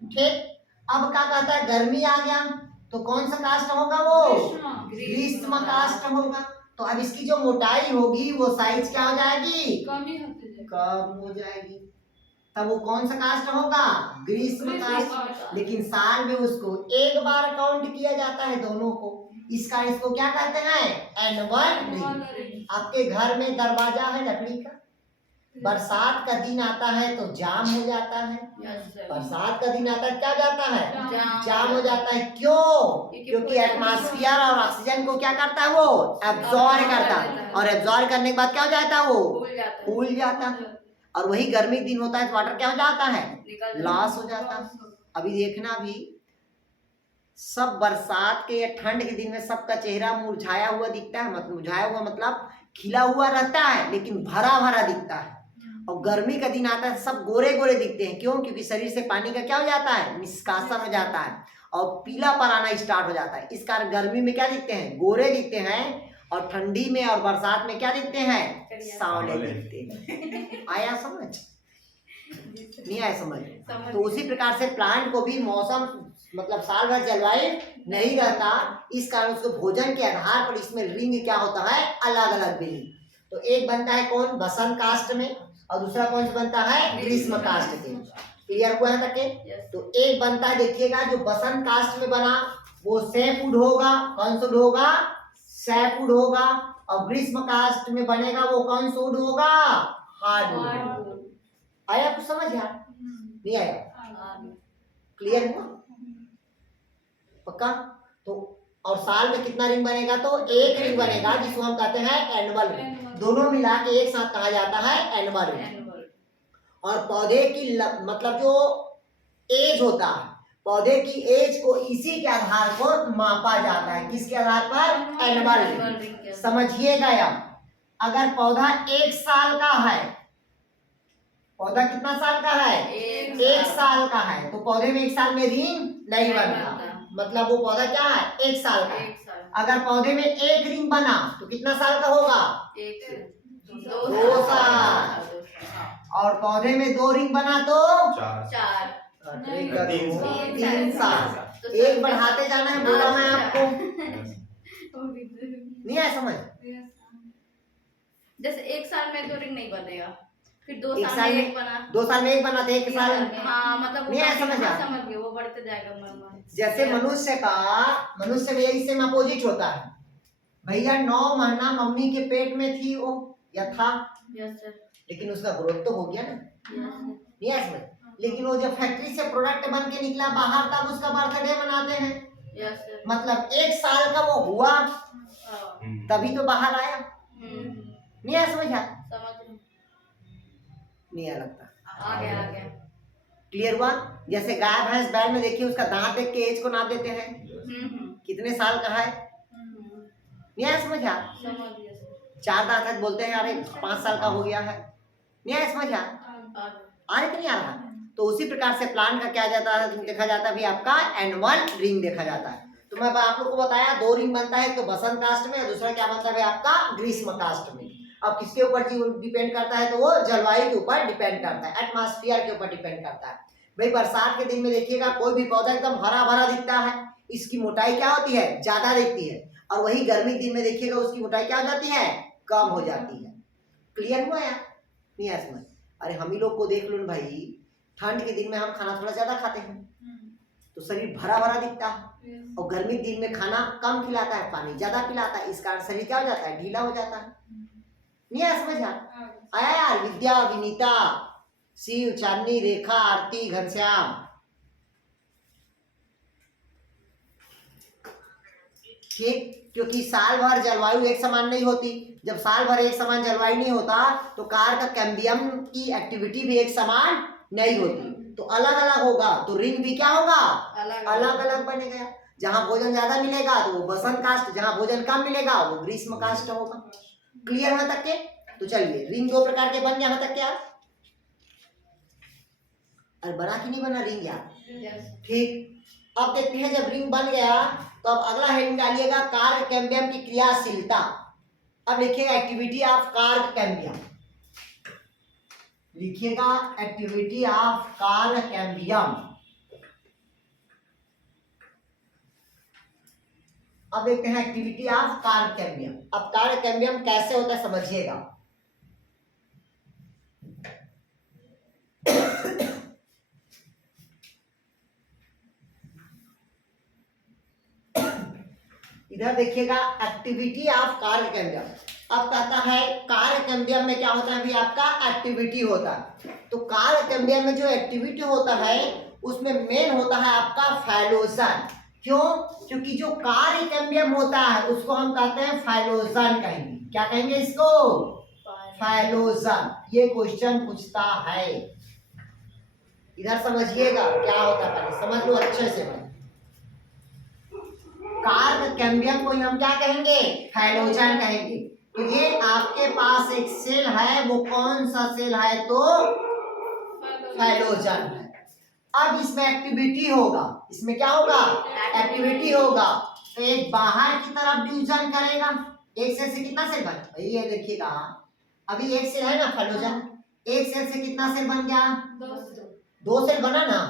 ठीक। अब क्या कहता है, गर्मी आ गया तो कौन सा कास्ट होगा, वो ग्रीष्म कास्ट होगा। तो अब इसकी जो मोटाई होगी वो साइज क्या हो जाएगी, कम हो जाएगी। तब वो कौन सा कास्ट होगा, ग्रीष्म कास्ट। लेकिन साल में उसको एक बार काउंट किया जाता है दोनों को, इसको क्या कहते हैं, एनुअल रिंग। आपके घर में दरवाजा है लकड़ी का, बरसात का दिन आता है तो जाम हो जाता है। बरसात का दिन आता है क्या जाता है, जाम हो जाता है। क्यों, क्योंकि एटमॉस्फेयर और ऑक्सीजन को क्या करता है, वो एब्जॉर्ब करता है, और एब्जॉर्ब करने के बाद क्या हो जाता है, वो फूल जाता है। और वही गर्मी दिन होता है तो वाटर क्या हो जाता है, लॉस हो जाता है। अभी देखना भी सब बरसात के या ठंड के दिन में सबका चेहरा मुरझाया हुआ दिखता है, मतलब मुरझाया हुआ मतलब खिला हुआ रहता है लेकिन भरा भरा दिखता है। और गर्मी का दिन आता है सब गोरे गोरे दिखते हैं। क्यों? क्योंकि शरीर से पानी का क्या हो जाता है, निष्कासन हो जाता है और पीलापन आना स्टार्ट हो जाता है। इस कारण गर्मी में क्या दिखते हैं, गोरे दिखते हैं, और ठंडी में और बरसात में क्या दिखते हैं, सांवले दिखते हैं। आया समझ? नहीं आया समझ? तो उसी प्रकार से प्लांट को भी मौसम मतलब साल भर जलवायु नहीं रहता, इस कारण उसको भोजन के आधार पर इसमें रिंग क्या होता है, अलग अलग रिंग। तो एक बनता है कौन, बसंत काष्ठ में, और दूसरा कौन सा बनता है, ग्रीष्म काष्ठ के। क्लियर हुआ है तक के? तो एक बनता है, देखिएगा जो बसंत काष्ठ में बना वो सैफवुड होगा। कौन सा वुड होगा, सैफवुड होगा। और ग्रीष्म काष्ठ में बनेगा वो कौन सा वुड होगा, हार्डवुड। आया कुछ समझ यार? नहीं आया? क्लियर हुआ? पक्का? तो और साल में कितना रिंग बनेगा, तो एक रिंग बनेगा जिसको हम कहते हैं एनुअल रिंग। दोनों मिला के एक साथ कहा जाता है एनुअल रिंग। और पौधे की मतलब जो एज होता है, पौधे की एज को इसी के आधार पर मापा जाता है। किसके आधार पर, एनुअल रिंग। समझिएगा यार, अगर पौधा 1 साल का है, पौधा कितना साल का है, 1 साल का है, तो पौधे में 1 साल में रिंग नहीं बनता। मतलब वो पौधा क्या है, 1 साल का। अगर पौधे में 1 रिंग बना तो कितना साल का होगा, 2 साल। और पौधे में 2 रिंग बना तो 4 3 साल। एक बढ़ाते जाना है, बोला मैं आपको। नहीं है समझ? जैसे 1 साल में 2 रिंग नहीं बनेगा, फिर 2 एक साल में 1 बना, 2 साल में 1 बना तो 1 साल में, हाँ मतलब नहीं है समझ? समझ गए, वो बढ़ते जाएगा। जैसे मनुष्य में यही सेम अपोजिट होता है। भैया 9 महीना मम्मी के पेट में थी वो, या था, लेकिन उसका ग्रोथ तो हो गया ना, नहीं है समझ? लेकिन वो जब फैक्ट्री से प्रोडक्ट बन के निकला बाहर, तब उसका बर्थडे मनाते हैं। मतलब 1 साल का वो हुआ तभी तो बाहर आया। नहीं है समझ? नहीं आ लगता? आ गया। क्लियर हुआ? जैसे गाय भैंस बैल में देखिए, उसका दांत देख के एज को नाप देते हैं, कितने साल का है। नहीं आया समझ? 4 दांत है बोलते हैं अरे 5 साल का हो गया है। नहीं आया समझ? आ रहा कि नहीं आ रहा? तो उसी प्रकार से प्लांट का क्या जाता है, देखा जाता है भी आपका एनुअल रिंग देखा जाता है। तो मैं आप लोग को बताया 2 रिंग बनता है, तो बसंत काष्ठ में, दूसरा क्या बनता है आपका ग्रीष्म काष्ठ में। अब किसके ऊपर डिपेंड करता है, तो वो जलवायु के ऊपर डिपेंड करता है, एटमॉस्फेयर के ऊपर डिपेंड करता है। भाई बरसात के दिन में देखिएगा कोई भी पौधा एकदम हरा भरा दिखता है, इसकी मोटाई क्या होती है, ज्यादा दिखती है। और वही गर्मी के दिन में देखिएगा उसकी मोटाई क्या हो जाती है, कम हो जाती है। क्लियर हुआ यार? नहीं है समझ? अरे हम ही लोग को देख लो ना भाई, ठंड के दिन में हम खाना थोड़ा ज्यादा खाते हैं तो शरीर भरा भरा दिखता है, और गर्मी के दिन में खाना कम खिलाता है, पानी ज्यादा पिलाता है, इस कारण शरीर क्या हो जाता है, ढीला हो जाता है। नहीं आया समझ? आया यार? विद्या, विनीता, शिव, चांदनी, रेखा, आरती, घनश्याम, ठीक। क्योंकि साल भर जलवायु एक समान नहीं होती। जब साल भर एक समान जलवायु नहीं होता तो कार का कैम्बियम की एक्टिविटी भी एक समान नहीं होती, तो अलग अलग होगा, तो रिंग भी क्या होगा, अलग अलग बनेगा। जहां भोजन ज्यादा मिलेगा तो वो बसंत काष्ठ, जहां भोजन कम मिलेगा वो ग्रीष्म काष्ठ होगा। क्लियर है तक के? तो चलिए, रिंग 2 प्रकार के बन गए यहाँ तक क्या? अरे बना कि नहीं बना रिंग यार? ठीक। अब देखते हैं जब रिंग बन गया तो अब अगला हेडिंग डालिएगा कार्य कैम्बियम की क्रियाशीलता। अब लिखिएगा एक्टिविटी ऑफ कार्य कैम्बियम, लिखिएगा एक्टिविटी ऑफ कार्य कैम्बियम। अब देखते हैं एक्टिविटी ऑफ कार्य कैम्बियम। अब कार्य कैम्बियम कैसे होता है समझिएगा। इधर देखिएगा एक्टिविटी ऑफ कार्य कैम्बियम। अब कहता है कार्य कैम्बियम में क्या होता है भी आपका एक्टिविटी होता है। तो कार्य कैम्बियम में जो एक्टिविटी होता है उसमें मेन होता है आपका फाइलोजन। क्यों? क्योंकि जो कार्य कैम्बियम होता है उसको हम कहते हैं फाइलोजन कहेंगे। क्या कहेंगे इसको? फाइलोजन। ये क्वेश्चन पूछता है, इधर समझिएगा क्या होता है, पहले समझ लो अच्छे से। कार्य कैम्बियम को हम क्या कहेंगे? फाइलोजन कहेंगे। तो ये आपके पास एक सेल है, वो कौन सा सेल है? तो फाइलोजन है। अब इसमें एक्टिविटी होगा, इसमें क्या होगा? एक्टिविटी होगा। तो एक बाहर की तरफ डिवीजन करेगा, एक सेल से कितना सेल बना? ये देखिएगा, अभी एक सेल है ना फाइलोजन, एक सेल से कितना सेल बन गया? 2 सेल बना ना।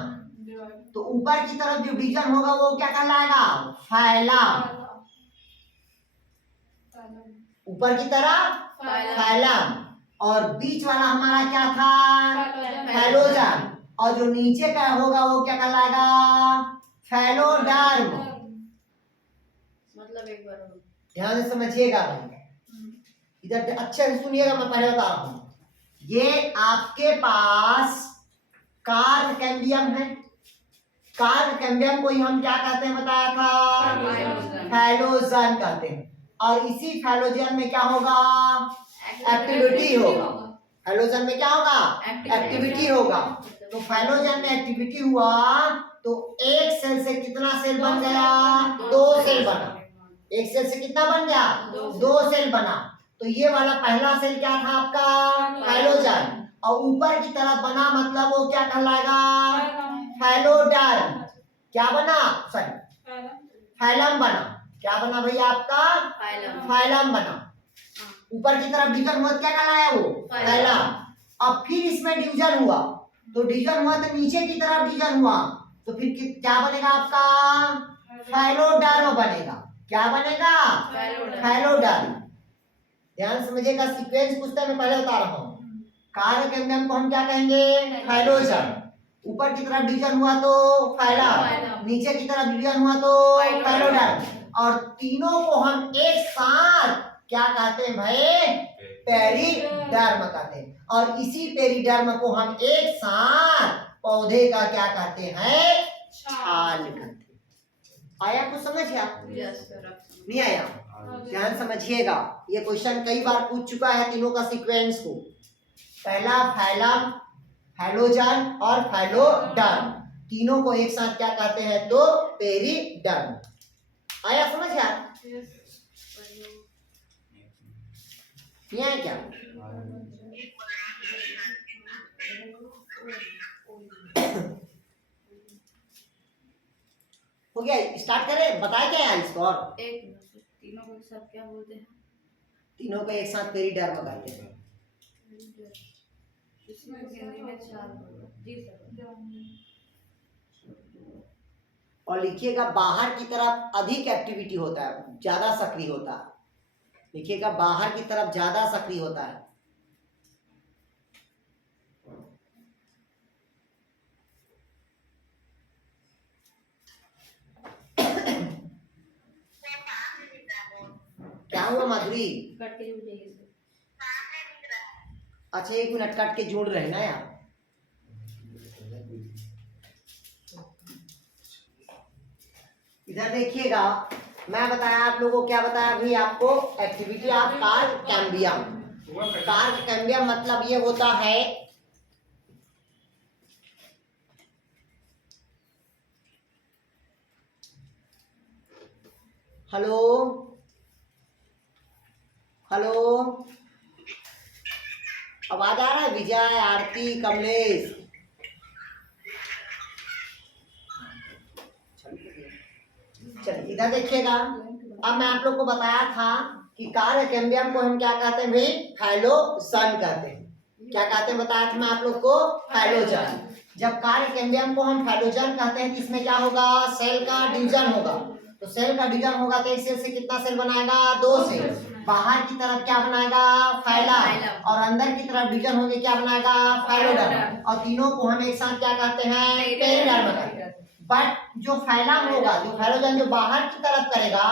तो ऊपर की तरफ जो डिवीजन होगा वो क्या कहलाएगा? फाइलम। ऊपर की तरफ फाइलम, और बीच वाला हमारा क्या था? फाइलोजन। और जो नीचे का होगा वो क्या कहलाएगा? फाइलोडर्म। मतलब एक बार ध्यान से समझिएगा भाई, इधर अच्छे से सुनिएगा, मैं पहले बता रहा हूँ। ये आपके पास कार्ब कैम्बियम है। कार्ब कैम्बियम को ही हम क्या कहते हैं बताया था? फाइलोजन कहते हैं। और इसी फाइलोजन में क्या होगा? एक्टिविटी होगा। फाइलोजन में क्या होगा? एक्टिविटी होगा। तो फाइलोजन में एक्टिविटी हुआ तो एक सेल से कितना सेल बन गया? 2 सेल बना। एक सेल से कितना बन गया? 2 सेल बना। तो ये वाला पहला सेल क्या था आपका? फाइलोजन। और ऊपर की तरफ बना मतलब वो क्या कहलाएगा? फाइलोडर्म। क्या बना? सॉरी, फाइलम बना। क्या बना भैया आपका? फाइलम बना। ऊपर की तरफ डिवीजन हुआ क्या कहलाया? वो फाइलम। अब फिर इसमें डिवीजन हुआ, तो डिवीजन हुआ तो नीचे की तरफ डिवीजन हुआ, तो फिर क्या बनेगा आपका? फाइलोडर्म बनेगा। क्या बनेगा? फाइलोडर्म। ध्यान समझिएगा, सीक्वेंस पूछता है, मैं पहले बता रहा हूँ। कार्ब कैम्बियम को हम क्या कहेंगे? फाइलोजन। ऊपर की तरफ डिवीजन हुआ तो फाइलम, नीचे की तरफ डिवीजन हुआ तो फाइलोडर्म। और तीनों को हम एक साथ क्या कहते हैं भाई? पेरिडर्म कहते हैं। और इसी पेरिडर्म को हम एक साथ पौधे का क्या कहते हैं? छाल कहते हैं। आया कुछ समझ गया? नहीं आया? ध्यान समझिएगा, ये क्वेश्चन कई बार पूछ चुका है तीनों का सीक्वेंस को। पहला फाइलम, फाइलोजन और फाइलोडर्म, तीनों को एक साथ क्या कहते हैं? तो पेरिडर्म। आया समझ गया? क्या? हो गया? स्टार्ट करें? बताए क्या है इसको? और एक तीनों को सब क्या बोलते हैं? तीनों को एक साथ पेरिडर्म कहते हैं। इसमें हिंदी में 4 होगा जी सर। और लिखिएगा बाहर की तरफ अधिक एक्टिविटी होता है, ज्यादा सक्रिय होता है। लिखिएगा बाहर की तरफ ज्यादा सक्रिय होता है। क्या हुआ माधुरी? कट के जुड़ जाइए सर। अच्छा 1 मिनट, कट के जोड़ रहे ना यार। इधर देखिएगा, मैं बताया आप लोगों को, क्या बताया अभी आपको? Activity of carb cambium. Carb cambium मतलब ये होता है, हेलो हेलो, आवाज आ रहा है? विजय, आरती, कमलेश, चलिए इधर देखिएगा। अब मैं आप लोग को बताया था कि कार्ब कैम्बियम को हम क्या कहते हैं भाई? फाइलोजन कहते हैं। क्या कहते हैं बताया था मैं आप लोग को? फाइलोजन। जब कार्ब कैम्बियम को हम फाइलोजन कहते हैं, इसमें क्या होगा? सेल का डिवीजन होगा। तो सेल का डिवीजन होगा तो एक सेल से कितना सेल बनाएगा? 2 सेल। बाहर की तरफ क्या बनाएगा? फाइलम। और अंदर की तरफ डिवीजन होगी, क्या बनाएगा? फाइलोडर्म। और तीनों को हम एक साथ क्या कहते हैं? पेरिडर्म कहते हैं। बट जो फाइलम होगा, जो फाइलोजन जो बाहर की तरफ करेगा,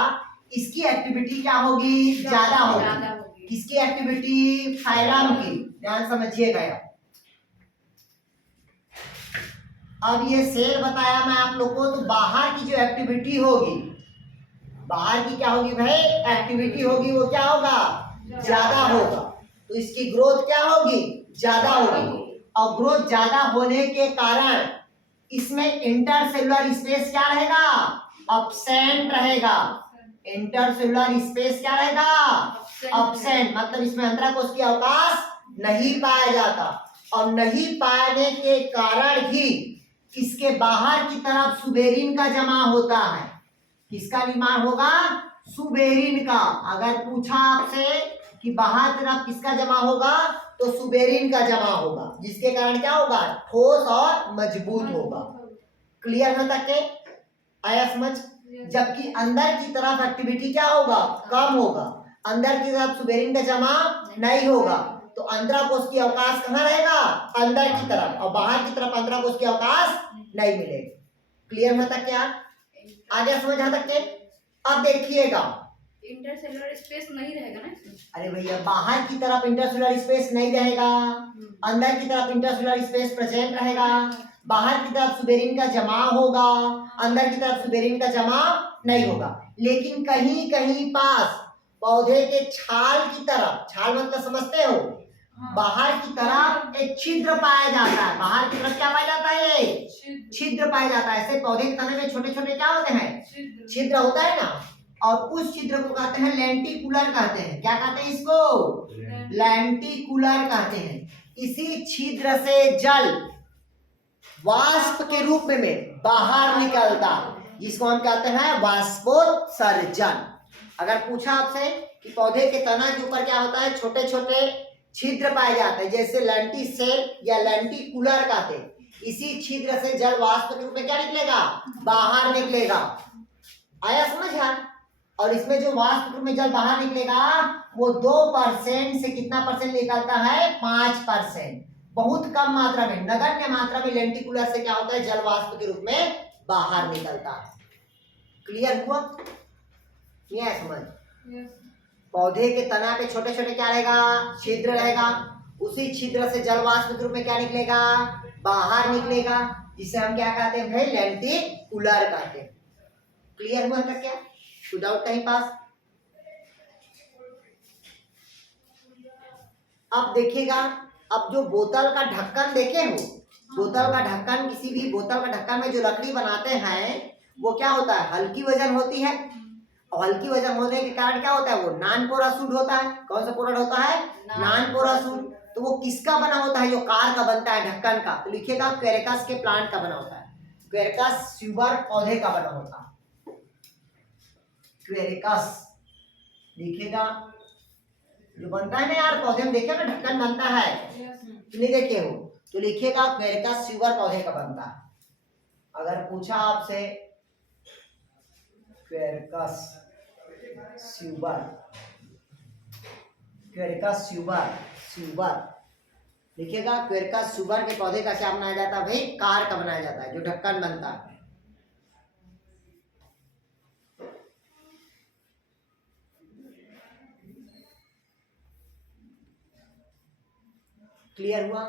इसकी एक्टिविटी क्या होगी? ज्यादा होगी। किसकी एक्टिविटी? फाइलम की। ध्यान समझिएगा यार। अब ये सेल बताया मैं आप लोग को, तो बाहर की जो एक्टिविटी होगी, बाहर की क्या होगी भाई? एक्टिविटी होगी, वो क्या होगा? ज्यादा होगा। तो इसकी ग्रोथ क्या होगी? ज्यादा होगी। और ग्रोथ ज्यादा होने के कारण इसमें इंटरसेलुलर स्पेस क्या रहेगा? एब्सेंट रहेगा। इंटरसेलुलर स्पेस क्या रहेगा? absent मतलब इसमें अंतराकोश की अवकाश नहीं पाया जाता, और नहीं पाने के कारण ही इसके बाहर की तरफ सुबेरिन का जमा होता है। किसका निर्माण होगा? सुबेरिन का। अगर पूछा आपसे कि बाहर तरफ किसका जमा होगा, तो सुबेरिन का जमा होगा, जिसके कारण क्या होगा? ठोस और मजबूत होगा। क्लियर है तक के? आया समझ? जबकि अंदर की तरफ एक्टिविटी क्या होगा? कम होगा। अंदर की तरफ सुबेरिन का जमा नहीं होगा, तो अंतराकोश की अवकाश कहाँ रहेगा? अंदर की तरफ, और बाहर की तरफ अंतराकोश की अवकाश नहीं मिलेगी। क्लियर है तक क्या? आगे समझ यहाँ तक के? अब देखिएगा, इंटरसेलुलर स्पेस नहीं रहेगा ना इसमें? अरे भैया बाहर की तरफ इंटरसेलुलर स्पेस नहीं रहेगा, अंदर की तरफ इंटरसेलुलर स्पेस प्रेजेंट रहेगा। बाहर की तरफ सुबेरिन का जमा होगा, अंदर की तरफ सुबेरिन का जमा नहीं होगा। लेकिन कहीं कहीं पास पौधे के छाल की तरफ, छाल मतलब समझते हो, बाहर की तरफ एक छिद्र पाया जाता है। बाहर की तरफ क्या पाया जाता है? ये छिद्र पाया जाता है। ऐसे पौधे के तने में छोटे छोटे क्या होते हैं? छिद्र होता है ना, और उस छिद्र को कहते हैं लेंटिकुलर कहते हैं। क्या कहते हैं इसको? लेंटिकुलर कहते हैं। इसी छिद्र से जल वाष्प के रूप में बाहर निकलता, जिसको हम कहते हैं वाष्पोत्सर्जन। अगर पूछा आपसे कि पौधे के तना के ऊपर क्या होता है, छोटे छोटे छिद्र पाए जाते हैं, जैसे लेंटिसेल या लेंटिकुलर कहते हैं, इसी छिद्र से जल वाष्प के रूप में क्या निकलेगा? बाहर निकलेगा। आया समझ यार? और इसमें जो वाष्प के रूप में जल बाहर निकलेगा वो 2% से कितना परसेंट निकलता है? 5%। बहुत कम मात्रा में, नगण्य मात्रा में लेंटिकुलर से क्या होता है? जल वाष्प के रूप में बाहर निकलता है। क्लियर हुआ? नहीं आया समझ? पौधे के तना पे छोटे छोटे क्या रहेगा? छिद्र रहेगा। उसी छिद्र से जल वाष्प के रूप में क्या निकलेगा? बाहर निकलेगा, जिसे हम क्या कहते हैं भाई? लेंटिकुलर कहते हैं। क्लियर हुआ था क्या? विदाउट कहीं पास? अब देखिएगा, अब जो बोतल का ढक्कन देखे हो, बोतल का ढक्कन, किसी भी बोतल का ढक्कन में जो लकड़ी बनाते हैं वो क्या होता है? हल्की वजन होती है, और हल्की वजन होने के कारण क्या होता है? वो नॉन पोरस वुड होता है। कौन सा प्रोडक्ट होता है? Non porous wood. तो वो किसका बना होता है? जो कार का बनता है ढक्कन का, तो लिखिएगा क्वेरेकस के प्लांट का बना होता है। क्वेरेकस स्यूबर पौधे का बना होता है। क्वेरेकस लिखिएगा, जो बनता है ना यार पौधे में, देखे ना ढक्कन बनता है, नहीं देखे हो तो लिखिएगा क्वेरेकस स्यूबर पौधे का बनता है। अगर पूछा आपसे क्वेरेकस स्यूबर, क्वेरेकस स्यूबर, स्यूबर लिखिएगा। क्वेरेकस स्यूबर के पौधे का क्या बनाया जाता है भाई? कार का बनाया जाता है, जो ढक्कन बनता है। क्लियर हुआ?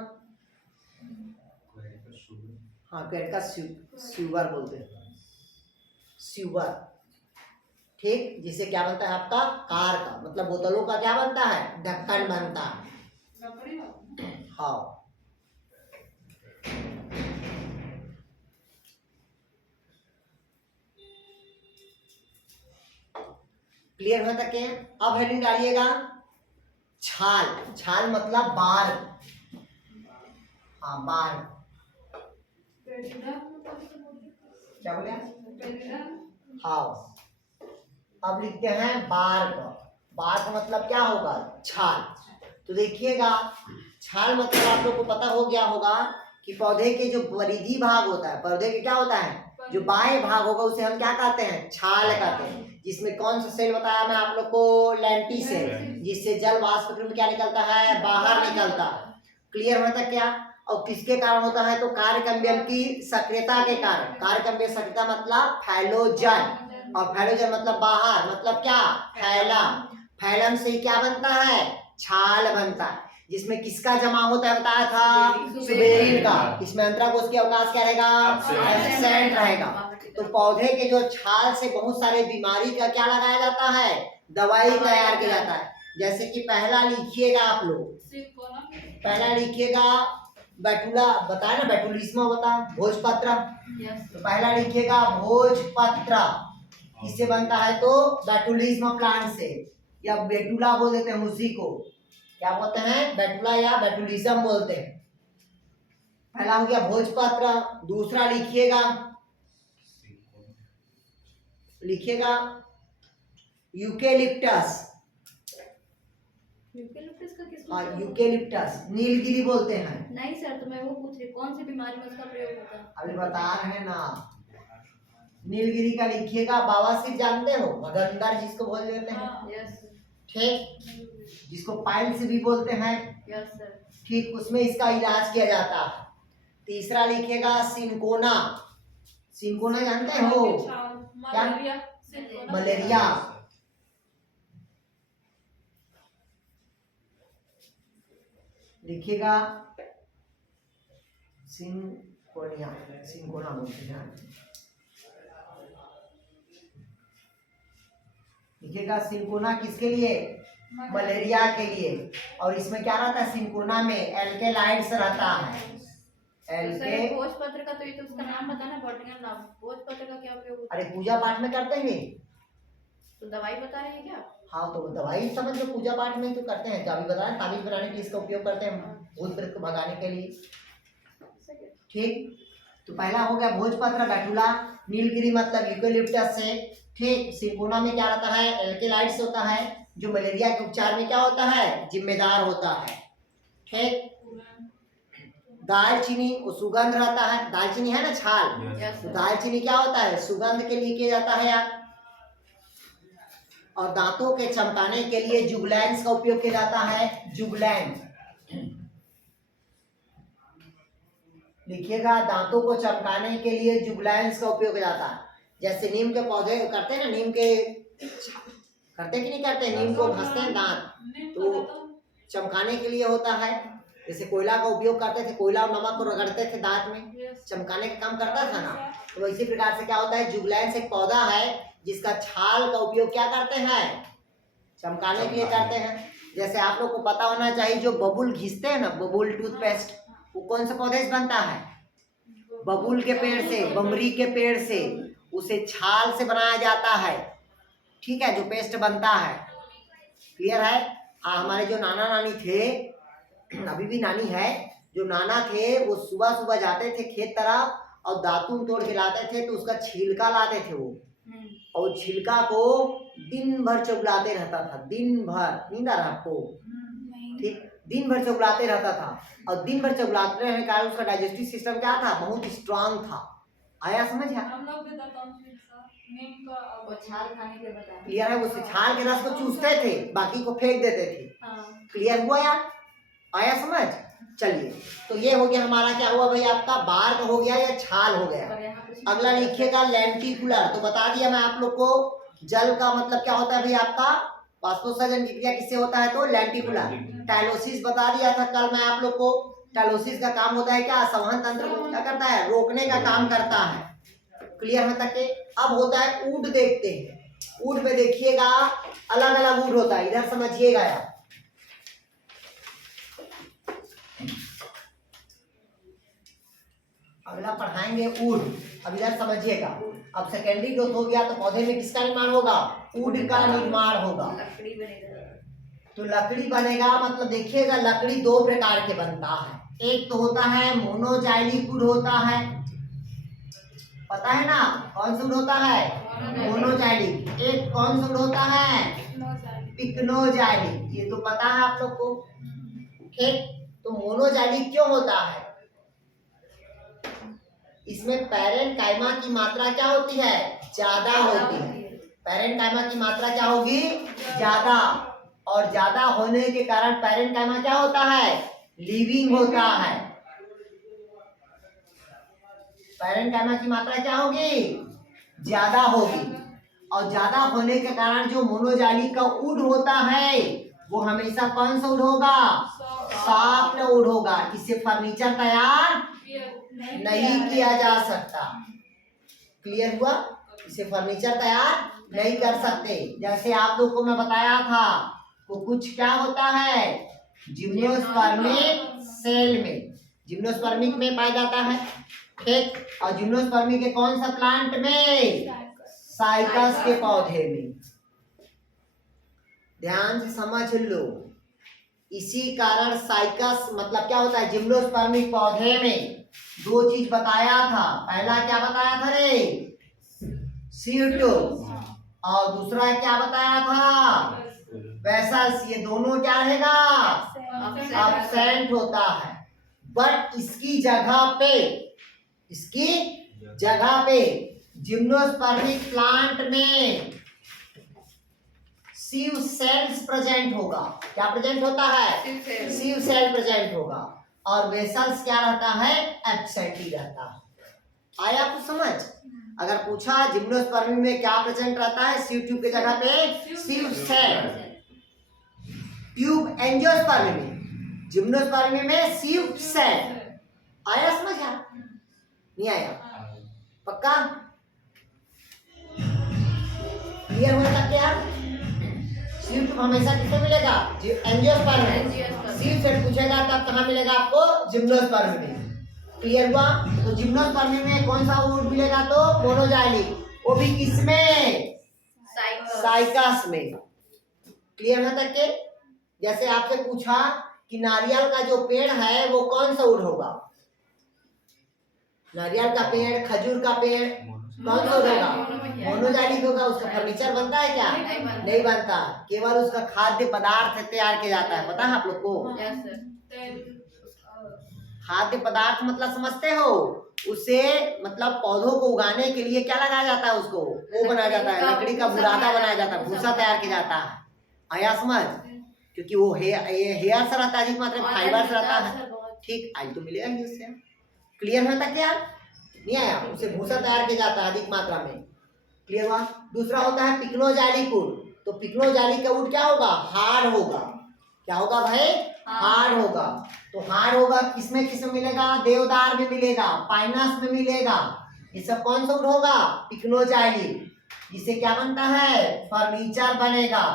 हाँ, क्वेरेकस स्यूबर बोलते हैं, स्यूबर। ठीक, जिससे क्या बनता है आपका? कार का, मतलब बोतलों का क्या बनता है? ढक्कन बनता है। हाँ, क्लियर हो तक? अब हेडिंग डालिएगा छाल। छाल मतलब बार। हाँ, बार। क्या बोले? हाँ, अब लिखते हैं बार का। बार का मतलब क्या होगा? छाल। तो देखिएगा, छाल मतलब आप लोग को पता हो गया होगा कि पौधे के जो परिधि भाग होता है, पौधे के क्या होता है? जो बाह्य भाग होगा उसे हम क्या कहते हैं? छाल कहते हैं। जिसमें कौन सा सेल बताया मैं आप लोग को? लेंटिसेल, जिससे जल वाष्प के रूप में क्या निकलता है? बाहर निकलता। क्लियर होता क्या? और किसके कारण होता है? तो कार्यकम्बियम की सक्रियता के कारण। कार्यकम्बियम सक्रियता मतलब फैलोजन, और फैलोजन मतलब बाहर, मतलब क्या? फैलम। फैलम से क्या बनता है? छाल बनता है, जिसमें किसका जमा होता है बताया था? सुबेरिन का। इसमें अंतराकोश की अवकाश क्या रहेगा? एब्सेंट रहेगा। तो पौधे के जो छाल से बहुत सारे बीमारी का क्या लगाया जाता है? दवाई तैयार किया जाता है। जैसे कि पहला लिखिएगा आप लोग, पहला लिखिएगा बैटुला, बताया ना बैटुलिस्मा होता है, भोजपत्र। तो पहला लिखिएगा भोजपत्र, किससे बनता है? तो बैटुलिस्मा प्लांट से। या बेटुला बोल देते हैं उसी को। क्या बोलते हैं? बेटुला या बेटुलिज्म बोलते हैं। पहला हो गया भोजपत्र। दूसरा लिखिएगा यूकेलिप्टस। यूकेलिप्टस का किस हाँ, यूकेलिप्टस नीलगिरी बोलते हैं। नहीं सर, तो मैं वो पूछ रही कौन सी बीमारी में उसका प्रयोग होता है? अभी बता रहे हैं ना। नीलगिरी का लिखिएगा। बवासीर जानते हो? भगंदर जिसको बोल देते हैं। यस ठीक, जिसको पाइल्स भी बोलते हैं। Yes sir. ठीक, उसमें इसका इलाज किया जाता है। तीसरा लिखिएगा सिंकोना। सिंकोना जानते हो? क्या? मलेरिया। लिखिएगा सिंकोना बोलते हैं। लिखिएगा सिंकोना किसके लिए? मलेरिया के लिए। और इसमें क्या रहता है? सिंकोना में एल्केलाइड्स रहता है। भोजपत्र का तो ये तो उसका नाम बताना, बॉटनिकल नाम। भोजपत्र का क्या उपयोग होता है? अरे पूजा पाठ में करते हैं। तो दवाई बता रहे हैं क्या? हाँ, तो दवाई समझ लो, पूजा पाठ में तो करते हैं। तो अभी बता रहे ताबीज बनाने के लिए इसका उपयोग करते हैं, भूत प्रेत को भगाने के लिए। ठीक, तो पहला हो गया भोजपत्र, बेटुला। नीलगिरी मतलब यूकेलिप्टस से। ठीक, सिंकोना में क्या रहता है? एल्केलाइड्स होता है, जो मलेरिया के उपचार में क्या होता है? जिम्मेदार होता है। ठीक, दालचीनी वो सुगंध रहता है। दालचीनी है ना छाल, तो दालचीनी क्या होता है? सुगंध के लिए किया जाता है यार। और दांतों के चमकाने के लिए जुगलैंस का उपयोग किया जाता है। जुगलैंस लिखिएगा, दांतों को चमकाने के लिए जुगलैंस का उपयोग किया जाता है। जैसे नीम के पौधे करते हैं ना, नीम के करते कि नहीं करते? नीम को घसते हैं दांत, तो चमकाने के लिए होता है। जैसे कोयला का उपयोग करते थे, कोयला और नमक को रगड़ते थे दांत में, चमकाने का काम करता था ना। तो इसी प्रकार से क्या होता है? जुगलैंस एक पौधा है जिसका छाल का उपयोग क्या करते हैं? चमकाने के लिए करते हैं। जैसे आप लोग को पता होना चाहिए, जो बबूल घिसते हैं ना, बबूल टूथपेस्ट, वो कौन से पौधे से बनता है? बबूल के पेड़ से, बमरी के पेड़ से। उसे छाल से बनाया जाता है। ठीक है, जो पेस्ट बनता है। क्लियर है? हमारे जो नाना नानी थे, अभी भी नानी है, जो नाना थे, वो सुबह सुबह जाते थे खेत तरफ और दातुन तोड़ के लाते थे, तो उसका छिलका लाते थे वो, और छिलका को दिन भर चुगलाते रहता था। दिन भर, नींद आ रहा आपको? ठीक, दिन भर चुगलाते रहता था। और दिन भर चुगलाते रहने के कारण उसका डाइजेस्टिव सिस्टम क्या था? बहुत स्ट्रांग था। आया समझ? हम लोग भी बताओ नीम का वो छाल खाने के बता। क्लियर है? वो छाल के रस को चूसते थे, बाकी को फेंक देते थे। क्लियर हुआ यार? आया समझ? चलिए, तो ये हो गया हमारा, क्या हुआ भाई आपका? बार्क हो गया या छाल हो गया। अगला लिखिएगा लेंटिकुलर। तो बता दिया मैं आप लोग को, जल का मतलब क्या होता है भाई आपका? वाष्पोत्सर्जन की क्रिया किससे होता है? तो लेंटिकुलर। टाइलोसिस बता दिया था कल मैं आप लोग को। टाइलोसिस का काम होता है क्या? संवहन तंत्र को क्या करता है? रोकने का काम करता है। क्लियर है तक के? अब होता है ऊड। देखते हैं ऊड में, देखिएगा अलग अलग ऊड होता है। इधर समझिएगा यार, अगला पढ़ाएंगे ऊड। अब इधर समझिएगा। अब सेकेंडरी ग्रोथ हो गया, तो पौधे में किसका निर्माण होगा? ऊड का निर्माण होगा। लकड़ी बनेगा। तो लकड़ी बनेगा मतलब देखिएगा, लकड़ी दो प्रकार के बनता है। एक तो होता है मोनोजाइलिक वुड होता है, पता है ना? कौन सा वुड होता है? मोनोजाइलिक। एक कौन सा वुड होता है? पिक्नोजाइलिक। ये तो पता है आप लोग को। ठीक, तो मोनोजाइलिक क्यों होता है? इसमें पैरेनकाइमा की मात्रा क्या होती है? ज्यादा होती है। पैरेनकाइमा की मात्रा क्या होगी? ज्यादा। और ज्यादा होने के कारण पैरेनकाइमा क्या होता है? लिविंग होता है। पैरेनकाइमा की मात्रा क्या होगी? ज्यादा होगी। और ज्यादा होने के कारण जो मोनोजाइलिक का वुड होता है, वो हमेशा कौन सा वुड होगा? सॉफ्ट वुड होगा। इससे फर्नीचर तैयार नहीं किया जा सकता। क्लियर हुआ? इसे फर्नीचर तैयार नहीं कर सकते। जैसे आप लोग को मैं बताया था, वो कुछ क्या होता है? जिम्नोस्पर्मिक सेल में, जिम्नोस्पर्मिक में पाया जाता है। ठीक, और जिम्नोस्पर्मिक के कौन सा प्लांट में? साइकस के पौधे में। ध्यान से समझ लो। इसी कारण साइकस मतलब क्या होता है, जिम्नोस्पर्मिक पौधे में दो चीज बताया था। पहला क्या बताया था रे, सीटोस, और दूसरा क्या बताया था, वेसल्स। ये दोनों क्या रहेगा, एब्सेंट होता है। बट इसकी जगह पे जिम्नोस्पर्मिक प्लांट में सीव सेल्स प्रेजेंट होगा। क्या प्रेजेंट होता है, सीव सेल प्रेजेंट होगा। और वेसल्स क्या रहता है, एब्सेंट ही रहता है। आया कुछ समझ? अगर पूछा जिम्नोस्पर्मी में क्या प्रेजेंट रहता है, सीव ट्यूब की जगह पे सीव सेल। ट्यूब एंजियोस्पर्मी में, जिम्नोस्पर्मी में सीव सेल। आया समझ? नहीं आया? पक्का क्लियर होगा क्या? सीव ट्यूब हमेशा किससे मिलेगा, एंजियोस्पर्मी। सीव से पूछेगा तब कहाँ मिलेगा आपको, जिम्नोस्पर्मी में। क्लियर हुआ? तो जिम्नोस्पर्मी में कौन सा वुड मिलेगा, तो मोनोजाइलिक, वो भी किसमें, साइकस में। क्लियर है तक के? जैसे आपसे पूछा कि नारियल का जो पेड़ है वो कौन सा वुड होगा, नारियल का पेड़, खजूर का पेड़, कौन सा होगा, मोनोजाइलिक होगा। उसका फर्नीचर बनता है क्या, नहीं बनता। केवल उसका खाद्य पदार्थ तैयार किया जाता है। पता है आप लोग को? खाद्य पदार्थ मतलब समझते हो, उसे मतलब पौधों को उगाने के लिए क्या लगाया जाता है, उसको वो बनाया जाता है, लकड़ी का बुरादा बनाया जाता है, भूसा तैयार किया जाता है। आया समझ? क्योंकि वो हेयर से रहता है, अधिक मात्रा में फाइबर से रहता है। ठीक, आज तो मिलेगा ही उससे। क्लियर है तक यार? नहीं आया? उसे भूसा तैयार किया जाता है अधिक मात्रा में। क्लियर हुआ? दूसरा होता है पिक्नोजाइलिक वुड। तो पिक्नोजाइलिक का वुड क्या होगा, हार्ड होगा। क्या होगा भाई, हार्ड होगा। तो हार्ड होगा किसमें किसमें मिलेगा, देवदार में मिलेगा, पाइनस में मिलेगा। ये सब कौन सा वुड होगा, पिक्नोजाइलिक। जिससे क्या बनता है, फर्नीचर बनेगा।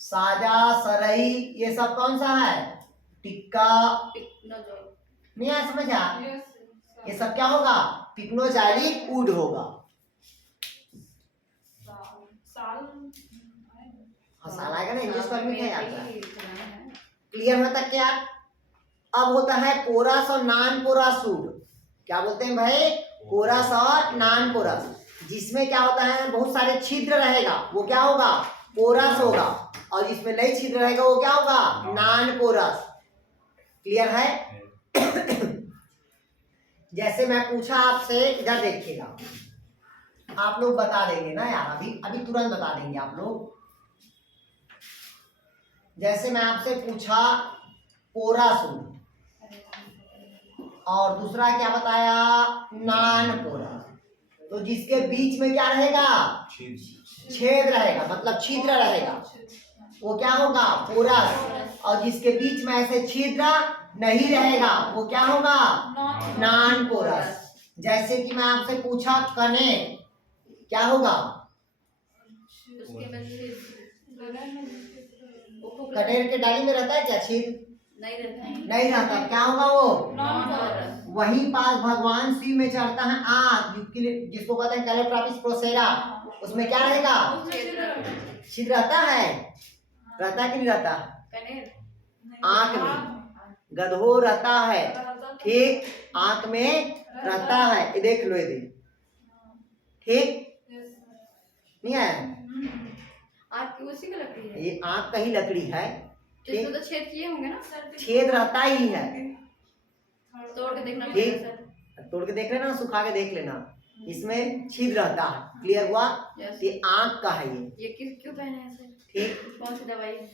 साजा, सरई, ये सब कौन सा है, टिक्का। नहीं आया समझ? ये सब क्या होगा, पिक्नोजाइलिक वुड होगा। साल आएगा ना, एंजियोस्पर्मी क्या आता है। क्लियर होता क्या? अब होता है पोरस और नॉन पोरस वुड। क्या बोलते हैं भाई, पोरस और नॉन पोरस। जिसमें क्या होता है, बहुत सारे छिद्र रहेगा, वो क्या होगा, पोरस होगा। और जिसमें नहीं छिद्र रहेगा वो क्या होगा, नॉन पोरस। क्लियर है? जैसे मैं पूछा आपसे, इधर देखिएगा, आप लोग बता देंगे ना यार, अभी तुरंत बता देंगे आप लोग। जैसे मैं आपसे पूछा पोरस वुड, और दूसरा क्या बताया, नॉन पोरस। तो जिसके बीच में क्या रहेगा, छेद रहेगा, मतलब छिद्र रहेगा, वो क्या होगा, पोरस। और जिसके बीच में ऐसे छिद्र नहीं रहेगा वो क्या होगा, नॉन पोरस। जैसे कि मैं आपसे पूछा कनेर, क्या होगा, कनेर के डाली में रहता है क्या छिद्र, नहीं रहता। क्या होगा वो, वही पास भगवान शिव में चढ़ता है आग, जिसको कहते हैं कैलोट्रॉपिस प्रोसेरा। उसमें क्या रहेगा, छिद्र रहता है, रहता है कि नहीं रहता, आंख में गधो रहता है, ठीक, आंख में रहता है। ये देख लो, ये देख, ठीक नहीं है, आंख उसी का लकड़ी है, ये आंख का ही लकड़ी है। इसमें तो छेद किए होंगे ना, छेद रहता ही है, तोड़ के देखना, ठीक, तोड़ के देख लेना, सुखा के देख लेना, इसमें छिद्र रहता है। क्लियर हुआ? ये आंख का है, ये क्यों पहने हैं सर, ठीक, कौन सी दवाई है,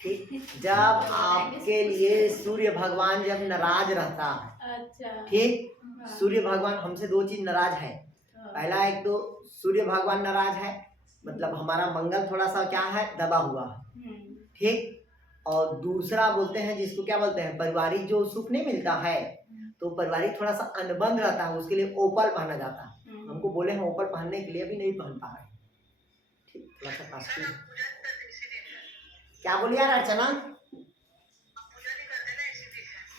ठीक। जब आपके लिए सूर्य भगवान जब नाराज रहता है, अच्छा, ठीक, सूर्य भगवान हमसे दो चीज नाराज है। पहला, एक तो सूर्य भगवान नाराज है, मतलब हमारा मंगल थोड़ा सा क्या है, दबा हुआ है, ठीक। और दूसरा बोलते हैं, जिसको क्या बोलते हैं, पारिवारिक जो सुख नहीं मिलता है, तो पारिवारिक थोड़ा सा अनबन रहता है, उसके लिए ओपल पहना जाता है। हमको बोले हैं ओपल पहनने के लिए, अभी नहीं पहन पा रहे, ठीक, थोड़ा सा कास्टली। क्या बोलिए यार अर्चना,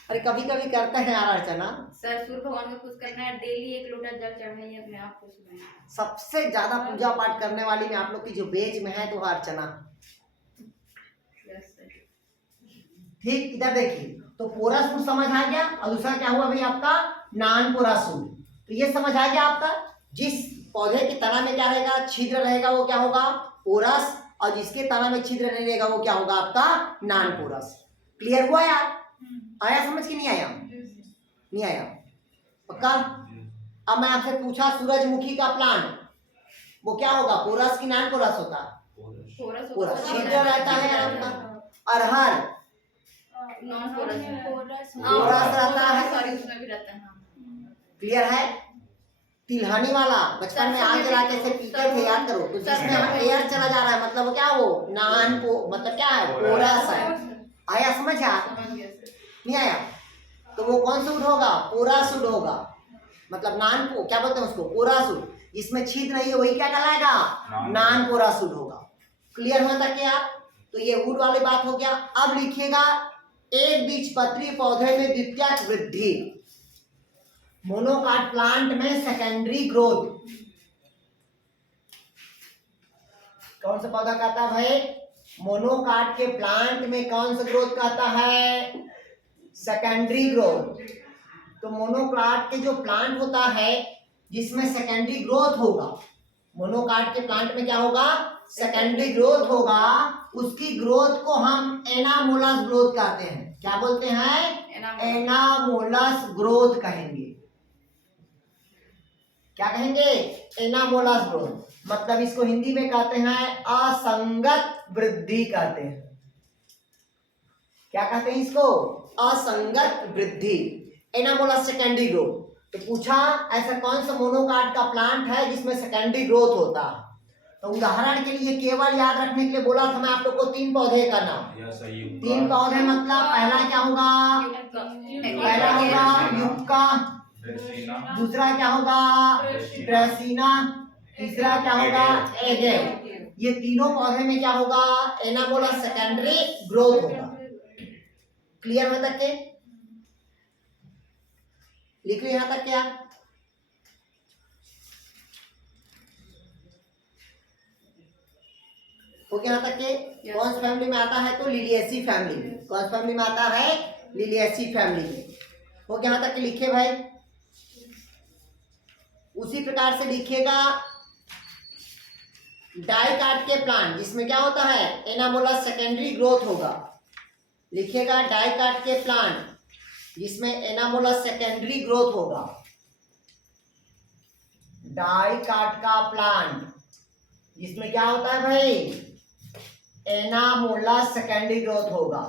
अरे कभी कभी करते हैं यार अर्चना। सर सूर्य भगवान को खुश करना है, डेली 1 लोटा जल चढ़ाइए, अपने आप खुश रहें। सबसे ज्यादा पूजा पाठ करने वाली में आप लोग की जो बेच में है तो अर्चना। Yes sir. ठीक, इधर देखिए, तो पोरा सूट समझ आ गया, और दूसरा क्या हुआ भाई आपका नान पोरा सूट। तो ये समझ आ गया आपका, जिस पौधे की तना में क्या रहेगा, छिद्र रहेगा, वो क्या होगा, पोरस, और जिसके तना में छिद्र नहीं रहेगा वो क्या होगा आपका नान पोरस। क्लियर हुआ यार? आया समझ कि नहीं आया? नहीं आया, पक्का? अब मैं आपसे पूछा सूरजमुखी का प्लांट वो क्या होगा, पोरस की नान पोरस होता? पोरस। छिद्र रहता है आपका। अरहर नॉन पोरस पोरस रहता है। सॉरी, उसमें भी रहता है। क्लियर है? तिलहनी वाला बचपन में आग जला के ऐसे पीते थे, याद करो, तो जिसमें एयर चला जा रहा है मतलब वो क्या, वो नान को मतलब क्या है, पोरस है। आया समझ आ? समझ गया सर। नहीं आया? तो वो कौन सूट होगा, पोरा सूट होगा, मतलब नान को क्या बोलते हैं उसको, पोरा सूट। जिसमें छिद्र नहीं है वही क्या कहलाएगा, नान पोरा सूट होगा। क्लियर हुआ था क्या? तो ये वुड वाली बात हो गया। अब लिखिएगा एक बीजपत्री पौधे में द्वितीयक वृद्धि, मोनोकाट प्लांट में सेकेंडरी ग्रोथ। कौन सा पौधा कहता है भाई, मोनोकाट के प्लांट में कौन सा ग्रोथ कहता है, सेकेंडरी ग्रोथ। तो मोनोकाट के जो प्लांट होता है जिसमें सेकेंडरी ग्रोथ होगा, मोनोकाट के प्लांट में क्या होगा, सेकेंडरी ग्रोथ होगा, उसकी ग्रोथ को हम एनामोलस ग्रोथ कहते हैं। क्या बोलते हैं, एनामोलस ग्रोथ कहेंगे। क्या कहेंगे, एनामोलस ग्रोथ। मतलब इसको हिंदी में कहते हैं असंगत वृद्धि कहते हैं। क्या कहते हैं इसको, असंगत वृद्धि, एनामोलस सेकेंडरी ग्रोथ। तो पूछा ऐसा कौन सा मोनोकाट का प्लांट है जिसमें सेकेंडरी ग्रोथ होता है। तो उदाहरण के लिए केवल याद रखने के लिए बोला था मैं आप लोग को 3 पौधे का नाम। 3 पौधे मतलब पहला क्या होगा, पहला होगा युक्का, दूसरा क्या होगा ड्रेसिना, तीसरा क्या होगा एगेव। ये तीनों पौधे में क्या होगा, एनामोलस सेकेंडरी ग्रोथ होगा। क्लियर है तक के? लिख लो यहां तक क्या? ओके, यहां तक के? कौन सी फैमिली में आता है, तो लिलिएसी फैमिली में। कौन सी फैमिली में आता है, लिलिएसी फैमिली में। ओके, यहां तक के लिखे भाई। उसी प्रकार से लिखिएगा डाइकाट के प्लांट जिसमें क्या होता है, एनामोलस सेकेंडरी ग्रोथ होगा। लिखिएगा डाइकाट के प्लांट जिसमें एनामोलस सेकेंडरी ग्रोथ होगा। डाइकाट का प्लांट जिसमें क्या होता है भाई, एनामोलस सेकेंडरी ग्रोथ होगा।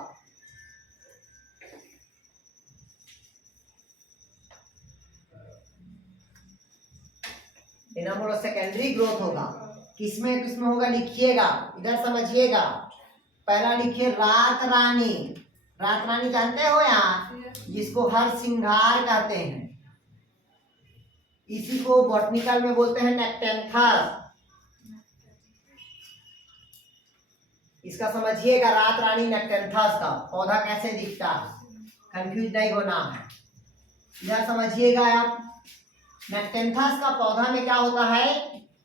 एनामोलस सेकेंडरी ग्रोथ होगा। किसमें किसमें होगा लिखिएगा, इधर समझिएगा। पहला लिखिए रात रानी। रात रानी जानते हो यार, जिसको हर सिंगार कहते हैं, इसी को बॉटनिकल में बोलते हैं नेक्टेंथस। इसका समझिएगा रात रानी नेक्टेंथस का पौधा कैसे दिखता है, कंफ्यूज नहीं होना है। इधर समझिएगा आप, नेक्टेंथस का पौधा में क्या होता है,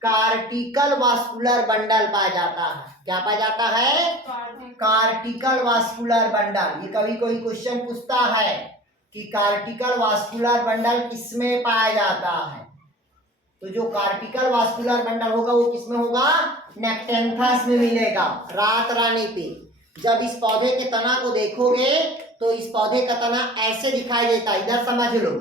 कार्टिकल वास्कुलर बंडल पाया जाता है। क्या पाया जाता है, कार्टिकल वास्कुलर बंडल। ये कभी कोई क्वेश्चन पूछता है कि कार्टिकल वास्कुलर बंडल किसमें पाया जाता है, तो जो कार्टिकल वास्कुलर बंडल होगा वो किसमें होगा, नेक्टेंथस में मिलेगा, रात रानी पे। जब इस पौधे के तना को देखोगे तो इस पौधे का तना ऐसे दिखाई देता है, इधर समझ लो।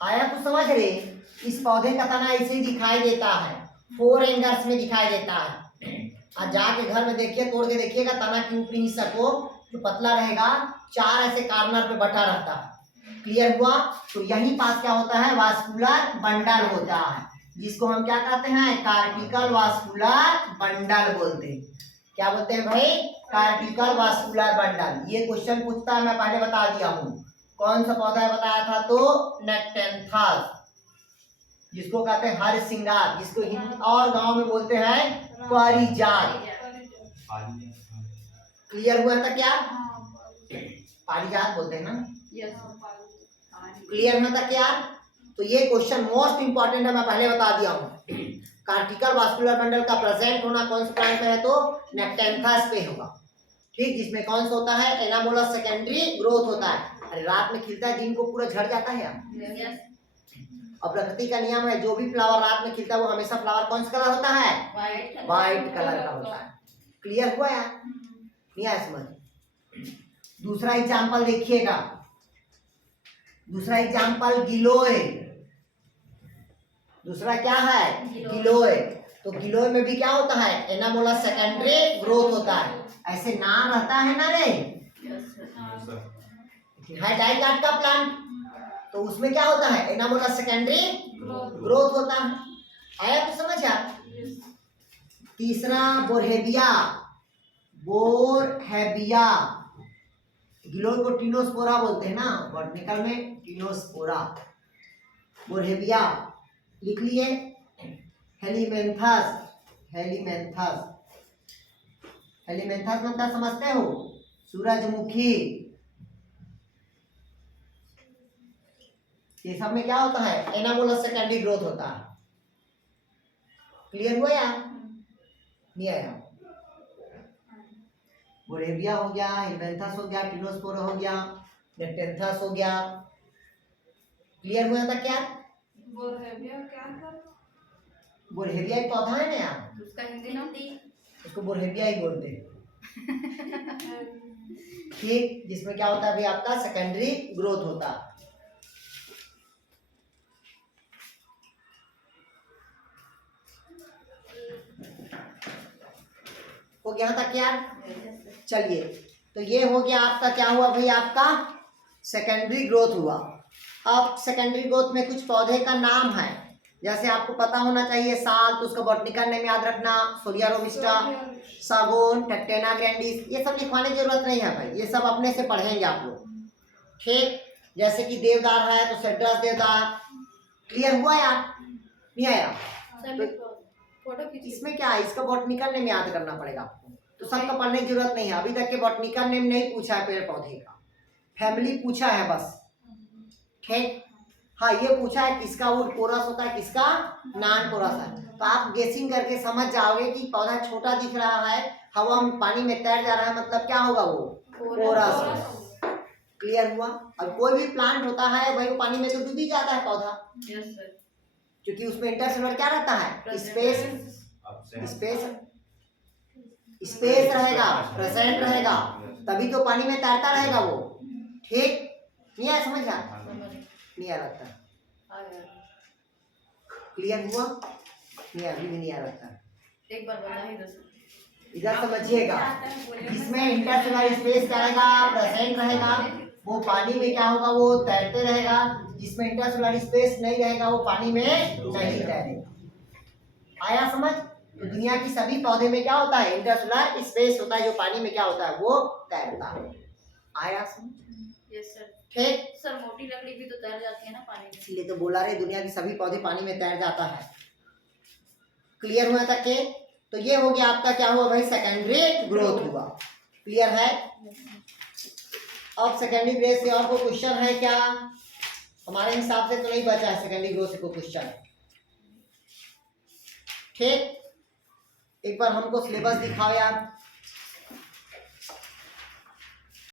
आया तो समझ रहे, इस पौधे का तना ऐसे ही दिखाई देता है, 4 एंगल्स में दिखाई देता है। आज जाके घर में देखिए, तोड़ के देखिएगा तना के ऊपरी हिस्सा को जो पतला रहेगा, 4 ऐसे कॉर्नर पे बटा रहता है। क्लियर हुआ? तो यहीं पास क्या होता है, वास्कुलर बंडल होता है, जिसको हम क्या कहते हैं, कार्टिकल वास्कुलर बंडल बोलते हैं। क्या बोलते हैं भाई, कार्टिकल वास्कुलर बंडल। ये क्वेश्चन पूछता है, मैं पहले बता दिया हूँ। कौन सा पौधा है बताया था, तो नेक्टेंथस, जिसको कहते हैं हर सिंगार, जिसको हिंदी और गांव में बोलते हैं पारिजात। क्लियर हुआ था क्या? पारिजात बोलते हैं ना, क्लियर हुआ था क्या? तो ये क्वेश्चन मोस्ट इंपॉर्टेंट है, मैं पहले बता दिया हूँ। कार्टिकल वास्कुलर बंडल का प्रेजेंट होना कौन से प्लांट में है? तो नेक्टेंथस पे होगा, ठीक, जिसमें कौन सा होता है? एनामोलस सेकेंडरी ग्रोथ होता है। अरे रात में खिलता है, दिन को पूरा झड़ जाता है यार। और प्रकृति का नियम है, जो भी फ्लावर रात में खिलता है वो हमेशा फ्लावर कौन सा कलर होता है? व्हाइट कलर का होता है। क्लियर हुआ यार? नहीं आया समझ? दूसरा एग्जाम्पल देखिएगा, दूसरा एग्जाम्पल गिलोय। दूसरा क्या है? गिलोय। तो गिलोय में भी क्या होता है? एनामोलस सेकेंडरी ग्रोथ होता है। ऐसे नाम रहता है ना रे, है डाइकाट का प्लांट, तो उसमें क्या होता है? एनामोलस सेकेंडरी ग्रोथ होता है। आया तो समझ आप? तीसरा बोरहेबिया, बोरहेबिया। गिलोय को टीनोस्पोरा बोलते हैं ना, बॉटनिकल में टीनोस्पोरा। बोरहेबिया लिख लिए। हेलीमेंथस, हेलीमेंथस, हेलीमेंथस मतलब समझते हो? सूरजमुखी। ये सब में क्या होता है? एनामोलस सेकेंडरी ग्रोथ होता है। क्लियर हुआ यार? नहीं आया? बोरेविया हो गया, हेलीमेंथस हो गया, टीनोस्पोरा हो गया, नेक्टेंथस हो गया। क्लियर हुआ था क्या? बोरहेविया क्या था? बोरहेविया एक पौधा है ना यार, उसका हिंदी नाम उसको बोरहेविया ही बोलते हैं, ठीक, जिसमें क्या होता है अभी आपका? सेकेंडरी ग्रोथ होता है। हो गया था क्या? चलिए, तो ये हो गया आपका, क्या हुआ भाई? आपका सेकेंडरी ग्रोथ हुआ। अब सेकेंडरी ग्रोथ में कुछ पौधे का नाम है, जैसे आपको पता होना चाहिए साल, तो उसका बॉटनिकल नेम याद रखना, सोलिया रोबिस्टा, सागौन, टेक्टेना ग्रैंडिस। ये सब लिखवाने की जरूरत नहीं है भाई, ये सब अपने से पढ़ेंगे आप लोग, ठीक। जैसे कि देवदार है तो सेड्रस देवदार। क्लियर हुआ यार? नहीं आया? फोटो खींचिए। इसमें क्या है? इसका बॉटनिकल नेम याद करना पड़ेगा आपको, तो सबका पढ़ने की जरूरत नहीं है। अभी तक के बॉटनिकल नेम नहीं पूछा है पेड़ पौधे का, फैमिली पूछा है बस, ठीक। हाँ, ये पूछा है किसका वुड पोरस होता है, किसका नॉन पोरस है। तो आप गेसिंग करके समझ जाओगे कि पौधा छोटा दिख रहा है, हवा में पानी में तैर जा रहा है, मतलब क्या होगा? वो पोरस। क्लियर हुआ? अब कोई भी प्लांट होता है भाई, वो पानी में तो डूबी जाता है पौधा, क्योंकि उसमें इंटरसेलुलर क्या रहता है? स्पेस, स्पेस, स्पेस रहेगा, प्रेजेंट रहेगा, तभी तो पानी में तैरता रहेगा वो, ठीक। नहीं आया समझ? नहीं आ रहा? क्लियर हुआ? नहीं, अभी भी नहीं आ रहा। एक बार बता ही दो। इधर समझिएगा, इसमें इंटरसेलुलर स्पेस क्या रहेगा? प्रेजेंट रहेगा, वो पानी में क्या होगा? वो तैरते रहेगा। जिसमें इंटरसेलुलर स्पेस नहीं रहेगा वो पानी में नहीं तैरेगा। आया समझ? तो दुनिया की सभी पौधे में क्या होता है? इंटरसेलुलर स्पेस होता है, जो पानी में क्या होता है? वो तैरता है। आया समझ? Yes sir. ठीक। सर मोटी लकड़ी भी तो तैर जाती है ना पानी में, इसलिए तो बोला रे, दुनिया की सभी पौधे पानी में तैर जाता है। क्लियर हुआ तक के? तो ये हो गया आपका, क्या हुआ भाई? सेकेंडरी ग्रोथ हुआ। क्लियर है? अब सेकेंडरी ग्रोथ से और कोई क्वेश्चन है क्या? हमारे हिसाब से तो नहीं बचा है सेकेंडरी ग्रोथ से कोई क्वेश्चन, ठीक। एक बार हमको सिलेबस दिखाओ यार।